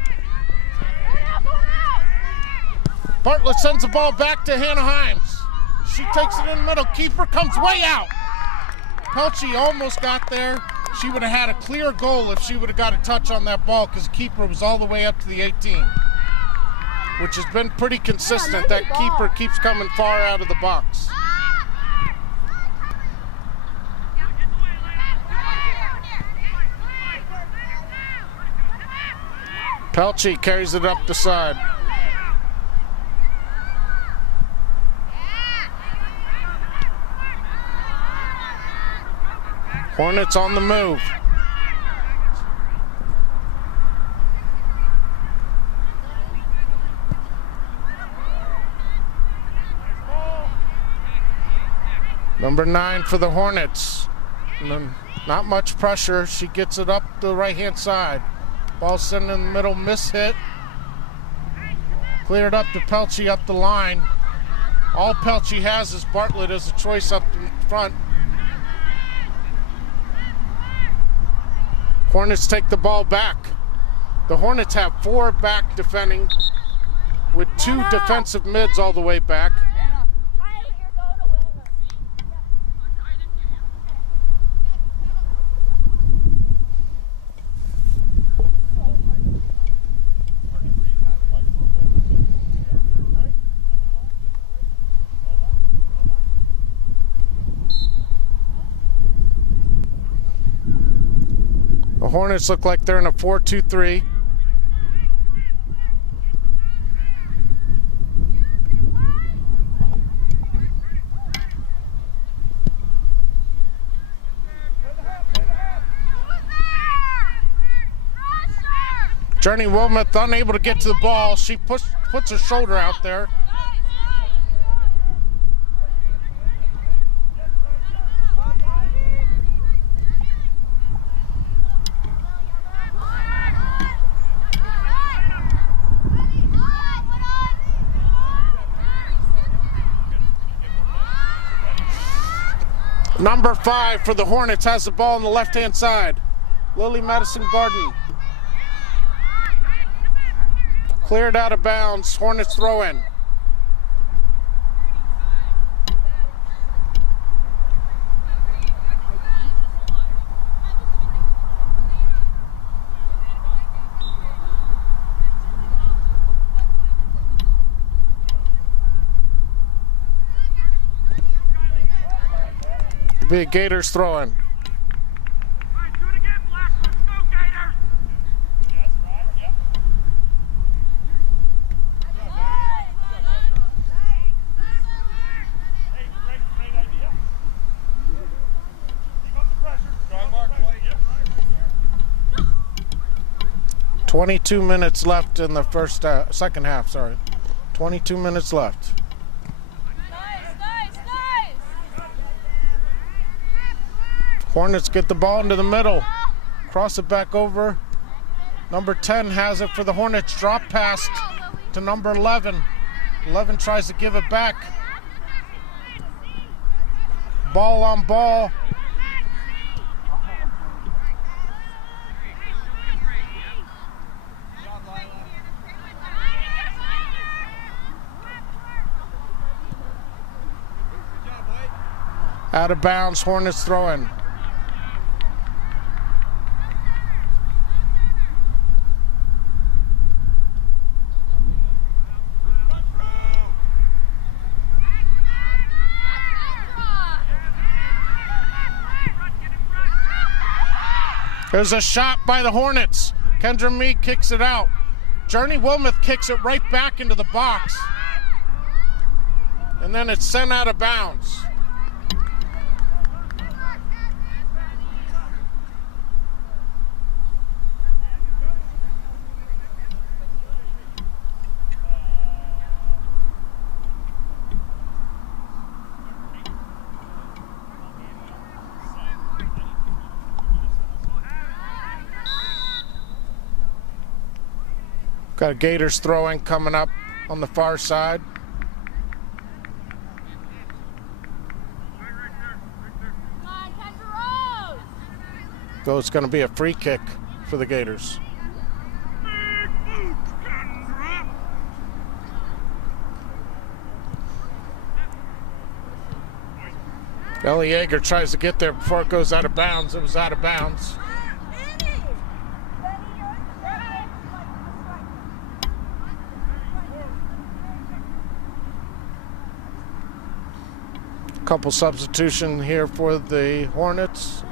Bartlett sends the ball back to Anaheim. She takes it in the middle. Keeper comes way out. Pelche almost got there. She would have had a clear goal if she would have got a touch on that ball because the keeper was all the way up to the 18, which has been pretty consistent. That keeper keeps coming far out of the box. Pelche carries it up the side. Hornets on the move. Number 9 for the Hornets. Not much pressure. She gets it up the right-hand side. Ball sent in the middle, miss hit. Cleared up to Pelche up the line. All Pelche has is Bartlett as a choice up in front. Hornets take the ball back. The Hornets have 4 back defending with 2 defensive mids all the way back. The Hornets look like they're in a 4-2-3. Journey Wilmoth unable to get to the ball. She puts her shoulder out there. Number 5 for the Hornets has the ball on the left-hand side. Lily Madison Garden. Cleared out of bounds. Hornets throw in. Be Gators throwing. 22 minutes left in the second half, sorry. 22 minutes left. Hornets get the ball into the middle. Cross it back over. Number 10 has it for the Hornets. Drop pass to number 11. 11 tries to give it back. Ball on ball. Out of bounds, Hornets throw in. There's a shot by the Hornets. Kendra Meek kicks it out. Journey Wilmoth kicks it right back into the box. And then it's sent out of bounds. Got a Gators throwing coming up on the far side. So it's going to be a free kick for the Gators. Ellie Yeager tries to get there before it goes out of bounds. It was out of bounds. Couple substitution here for the Hornets.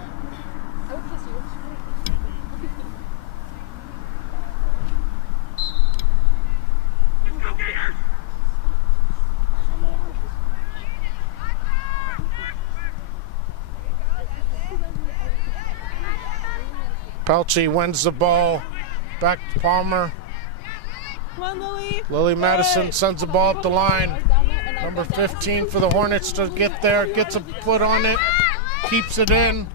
Pelche wins the ball. Back to Palmer. Come on, Lily. Lily Madison sends the ball up the line. Number 15 for the Hornets to get there. Gets a foot on it. Keeps it in.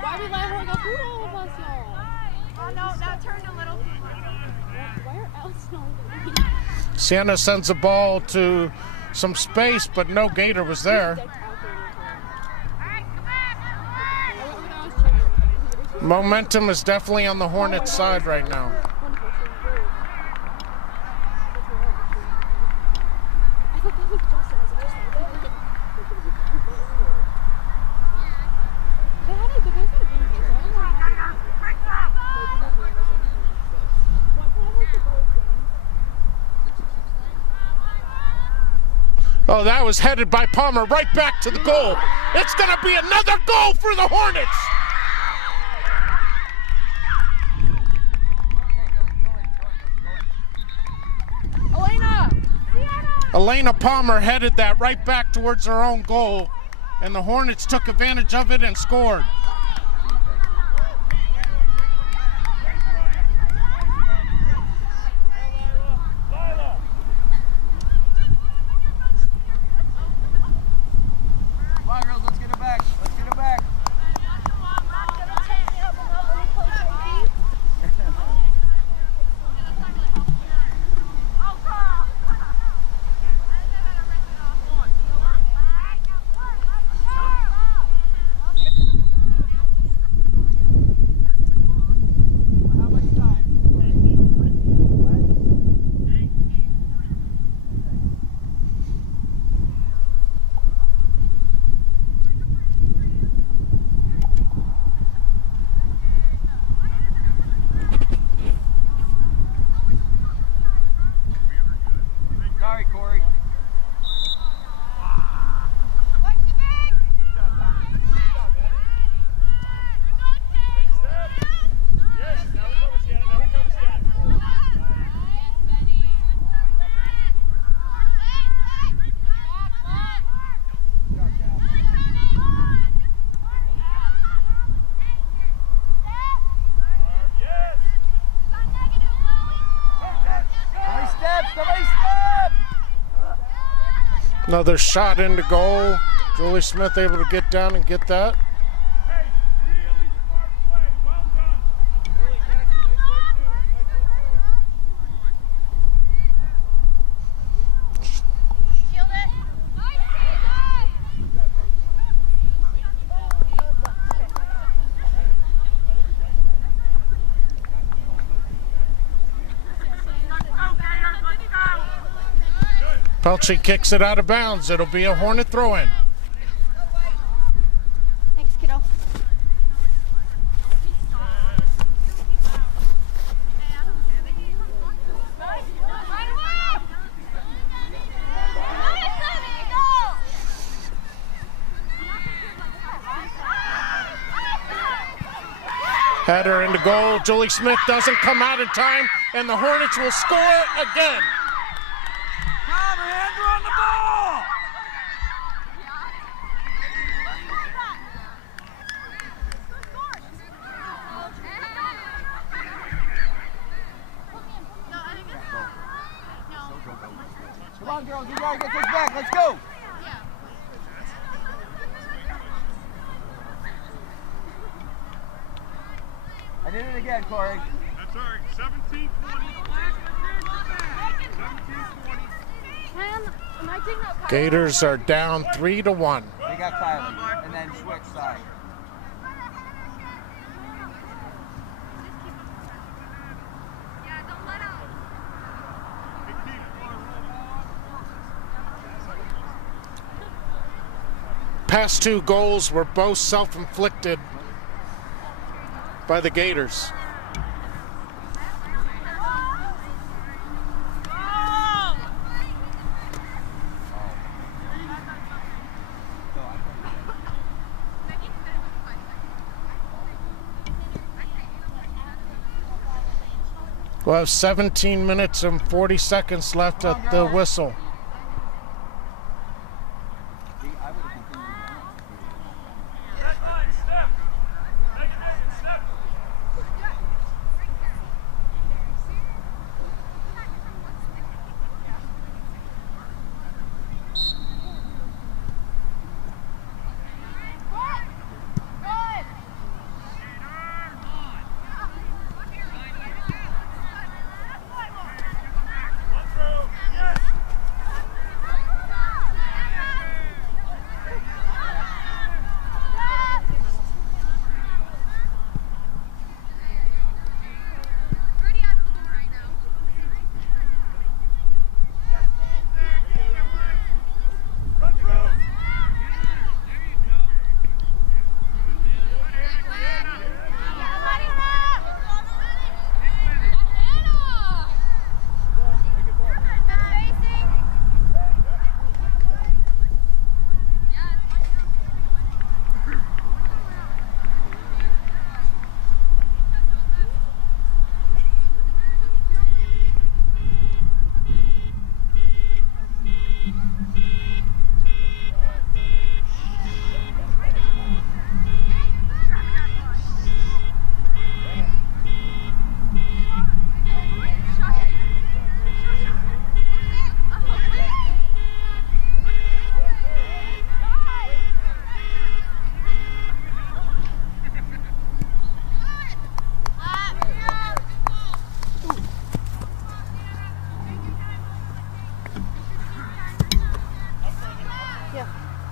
Why we let her go through all of us, y'all? Oh, no, that turned a little. Where else no? Sienna sends the ball to some space, but no Gator was there. Momentum is definitely on the Hornets' side right now. Oh, that was headed by Palmer right back to the goal. It's going to be another goal for the Hornets. Elena Palmer headed that right back towards her own goal, and the Hornets took advantage of it and scored. Another shot into goal. Julie Smith able to get down and get that. Pelche kicks it out of bounds. It'll be a Hornet throw-in. Thanks, kiddo. Header into goal. Julie Smith doesn't come out in time, and the Hornets will score again. Come, her hands are on the ball! Come on, girls, you gotta get this back. Let's go! I did it again, Corey. That's all right. 17-20. 17-20. Gators are down 3-1. They got Kylie, and then switch side. Yeah, don't let out. Past 2 goals were both self-inflicted by the Gators. We'll have 17 minutes and 40 seconds left at the whistle.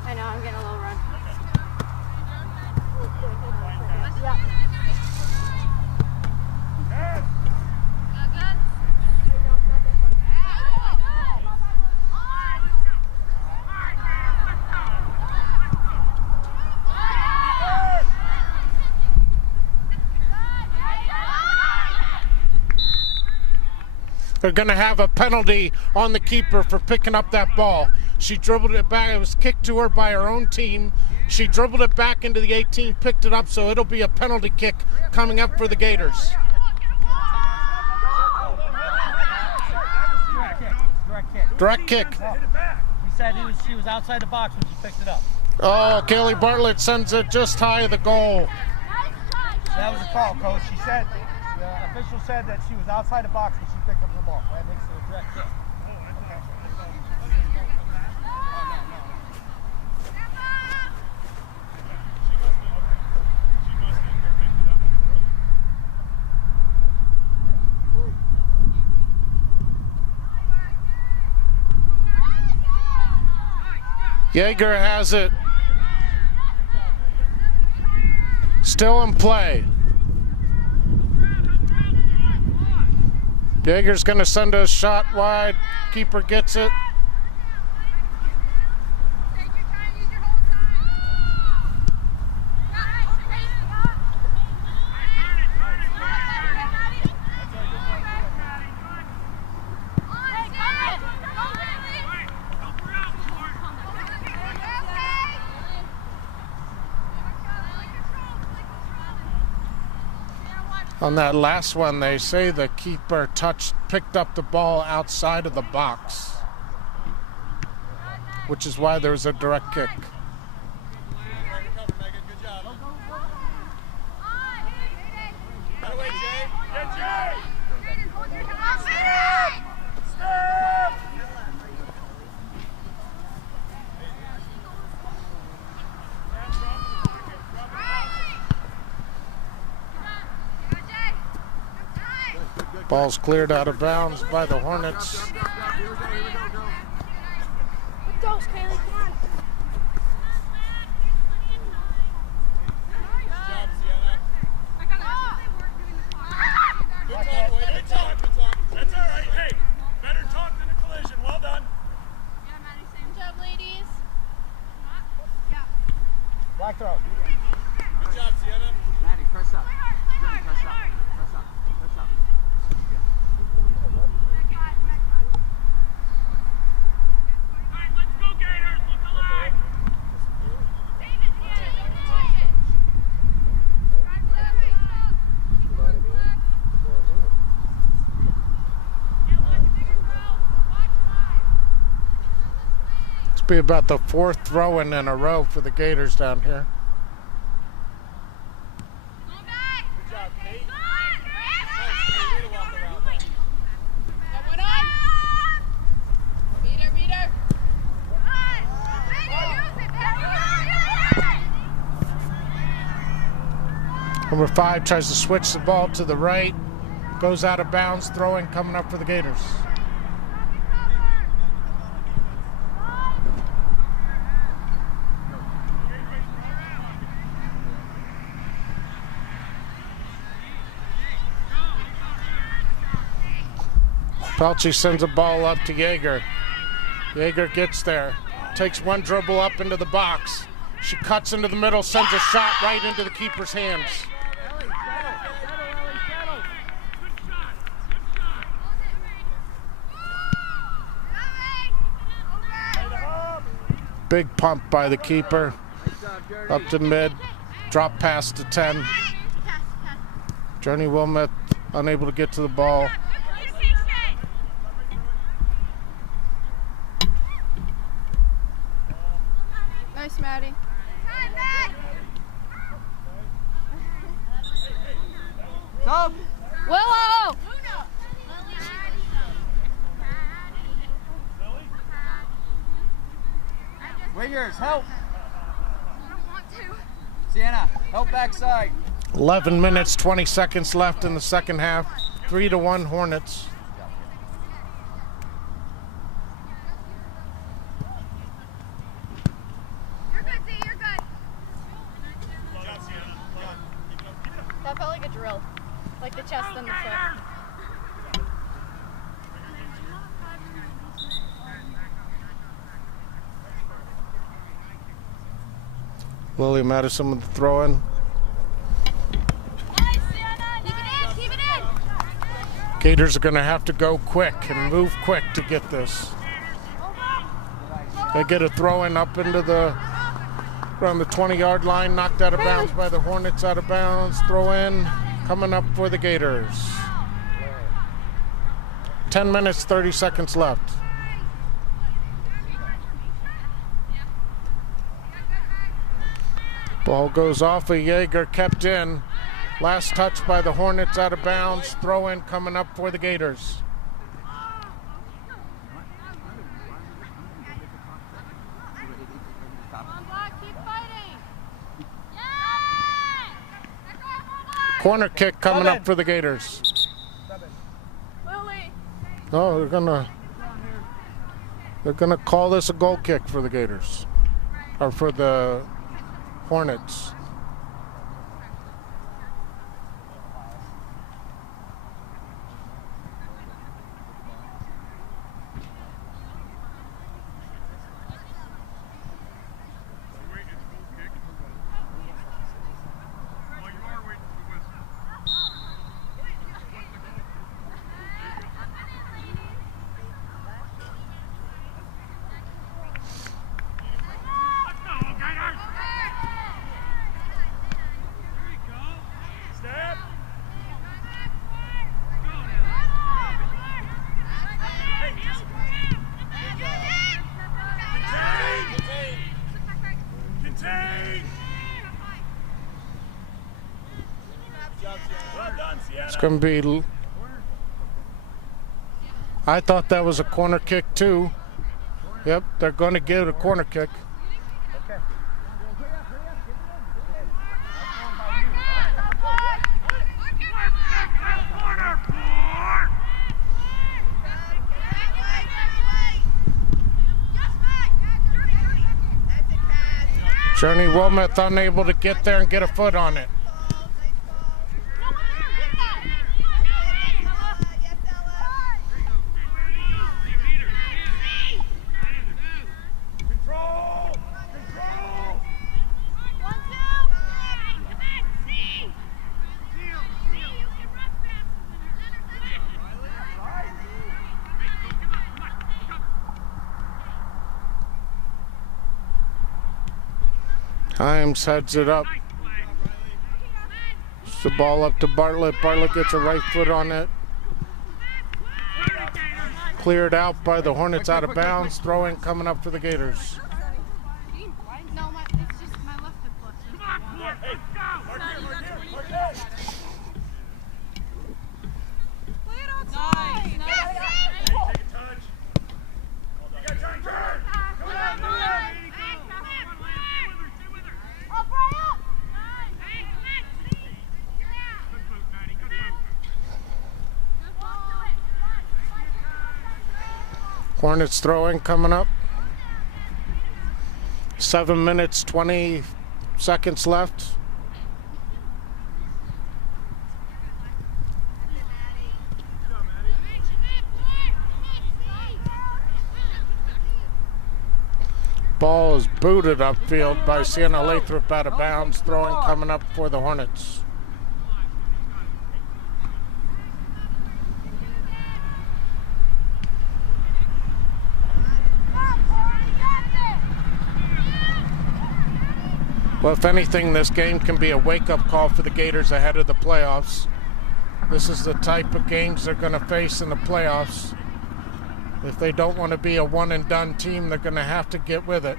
I know, I'm getting a little run. They're going to have a penalty on the keeper for picking up that ball. She dribbled it back. It was kicked to her by her own team. She dribbled it back into the 18, picked it up, so it'll be a penalty kick coming up for the Gators. Direct kick. He said she was outside the box when she picked it up. Oh, Kaylee Bartlett sends it just high of the goal. That was a call, Coach. She said, the official said that she was outside the box when she picked up the ball. That makes it a direct kick. Yeager has it. Still in play. Yeager's going to send a shot wide. Keeper gets it. On that last one, they say the keeper picked up the ball outside of the box, which is why there was a direct kick. Ball's cleared out of bounds by the Hornets. With those, Kaylee, come on. Good talk. That's all right. Hey, better talk than a collision. Well done. Good job, ladies. Black throw. Good job, Sienna. Maddie, press up. Jimmy, press up. Press up. Press up. All right, let's go, Gators. Look alive. It's be about the fourth throw-in in a row for the Gators down here. Good job, Kate. Nice, Kate. Way to walk around that. Number 5 tries to switch the ball to the right, goes out of bounds, throw-in coming up for the Gators. Pelche sends a ball up to Yeager. Yeager gets there, takes one dribble up into the box. She cuts into the middle, sends a shot right into the keeper's hands. Big pump by the keeper. Up to mid, drop pass to 10. Journey Wilmeth unable to get to the ball. Nice, Maddie. Stop. Willow! Wingers, help. Sienna, help backside. 11 minutes, 20 seconds left in the second half. 3-1 Hornets. You're good, Z, you're good. That felt like a drill. Like the chest and the foot. Lily Madison with the throw-in. Nice, Sienna! Keep it in! Gators are going to have to go quick and move quick to get this. They get a throw-in up into the around the 20-yard line, knocked out of bounds by the Hornets, out of bounds. Throw-in coming up for the Gators. 10 minutes, 30 seconds left. Ball goes off of Yeager, kept in. Last touch by the Hornets, out of bounds. Throw-in coming up for the Gators. Corner kick coming up for the Gators. Lily! Oh, they're gonna call this a goal kick for the Gators, or for the Hornets. going to be... I thought that was a corner kick too. Yep, they're going to give it a corner kick. Journey Wilmoth unable to get there and get a foot on it. Himes heads it up. It's the ball up to Bartlett. Bartlett gets a right foot on it. Cleared out by the Hornets out of bounds. Throwing coming up for the Gators. No, it's just my left foot. Hornets throwing coming up. 7 minutes, 20 seconds left. Ball is booted upfield by Sienna Lathrop out of bounds. Throwing coming up for the Hornets. Well, if anything, this game can be a wake-up call for the Gators ahead of the playoffs. This is the type of games they're going to face in the playoffs. If they don't want to be a one-and-done team, they're going to have to get with it.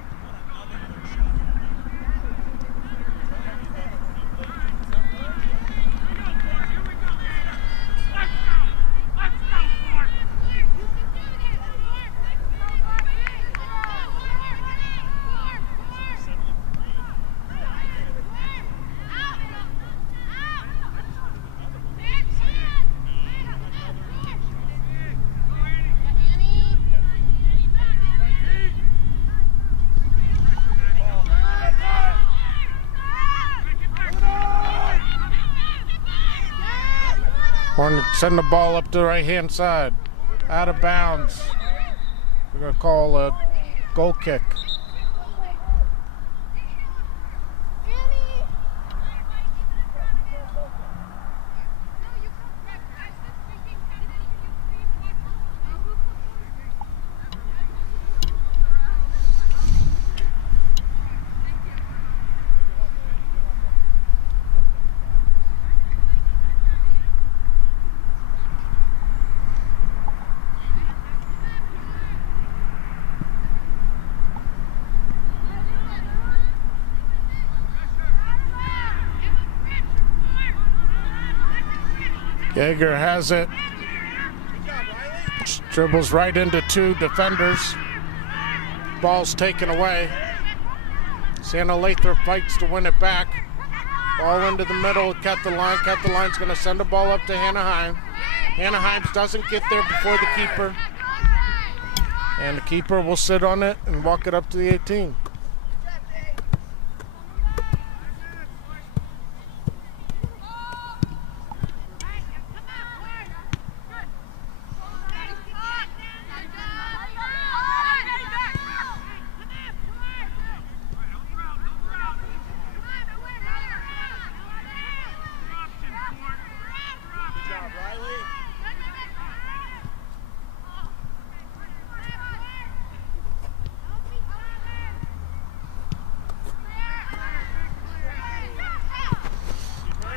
Hornets send the ball up to the right-hand side. Out of bounds. We're going to call a goal kick. Yeager has it. Dribbles right into two defenders. Ball's taken away. Sienna Lathrop fights to win it back. Ball into the middle. Cut the line. Cut the line's going to send the ball up to Hannah Himes. Hannah Himes doesn't get there before the keeper. And the keeper will sit on it and walk it up to the 18.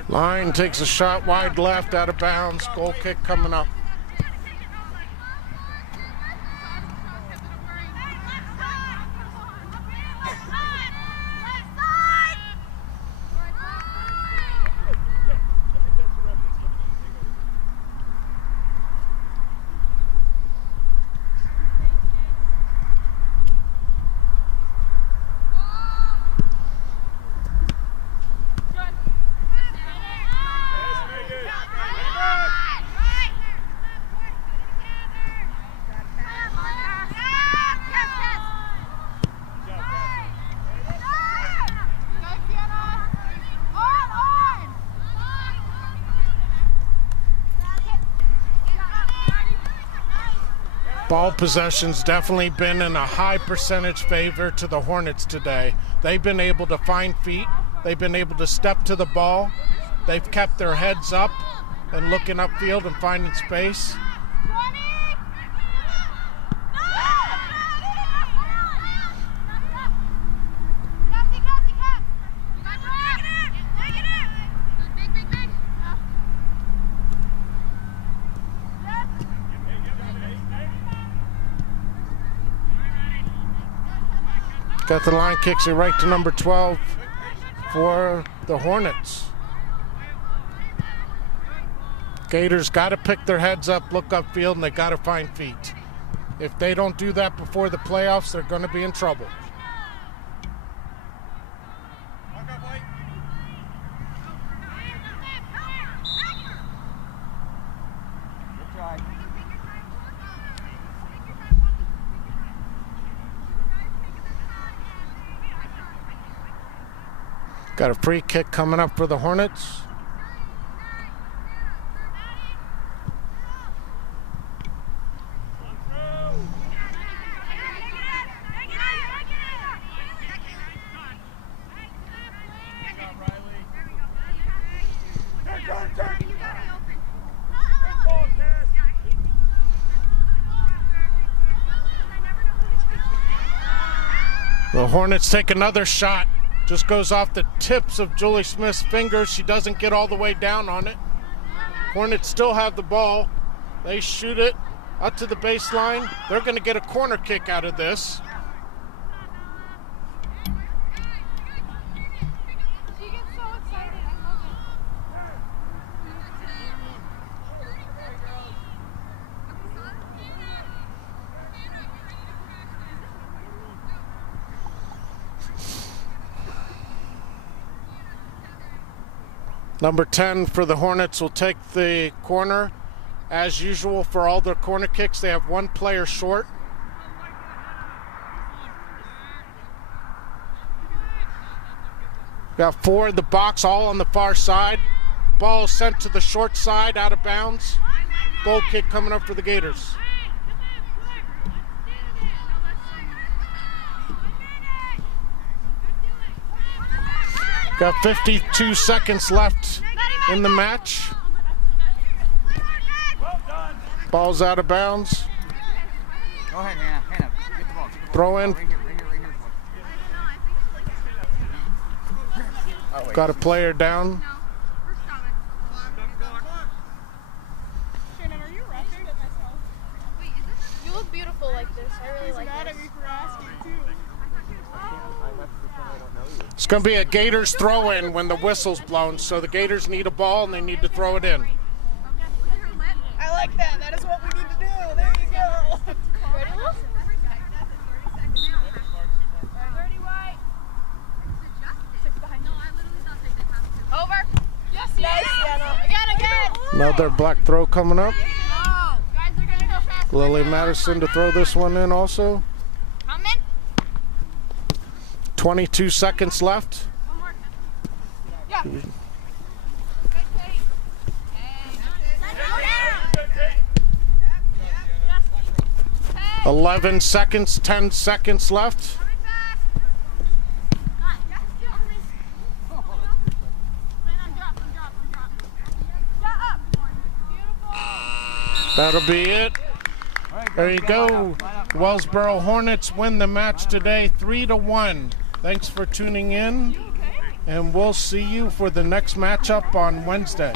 Line takes a shot wide left, out of bounds. Goal kick coming up. Ball possession's definitely been in a high percentage favor to the Hornets today. They've been able to find feet. They've been able to step to the ball. They've kept their heads up and looking upfield and finding space. Got the line, kicks it right to number 12 for the Hornets. Gators got to pick their heads up, look upfield, and they got to find feet. If they don't do that before the playoffs, they're going to be in trouble. Got a free kick coming up for the Hornets. The Hornets take another shot. Just goes off the tips of Julie Smith's fingers. She doesn't get all the way down on it. Hornets still have the ball. They shoot it up to the baseline. They're going to get a corner kick out of this. She gets so excited. I love it. Number 10 for the Hornets will take the corner. As usual for all their corner kicks, they have one player short. Got 4 in the box, all on the far side. Ball sent to the short side, out of bounds. Goal kick coming up for the Gators. Got 52 seconds left in the match. Ball's out of bounds. Go ahead, Hannah. Get the ball. Throw in. Right here. Got a player down. Shannon, are you roughing it myself? You look beautiful like this. I really like this. for asking, too. It's going to be a Gators throw-in when the whistle's blown, so the Gators need a ball and they need to throw it in. I like that. That is what we need to do. There you go. Ready, Will? 30 white. 6 behind. Over. Yes, Nice, Sienna. Again. Another black throw coming up. Oh, guys are going to go fast. Lily Madison to throw this one in also. Coming. 22 seconds left. One more. Yeah. 11 seconds, 10 seconds left. That'll be it. There you go. Wellsboro Hornets win the match today 3-1. Thanks for tuning in, and we'll see you for the next matchup on Wednesday.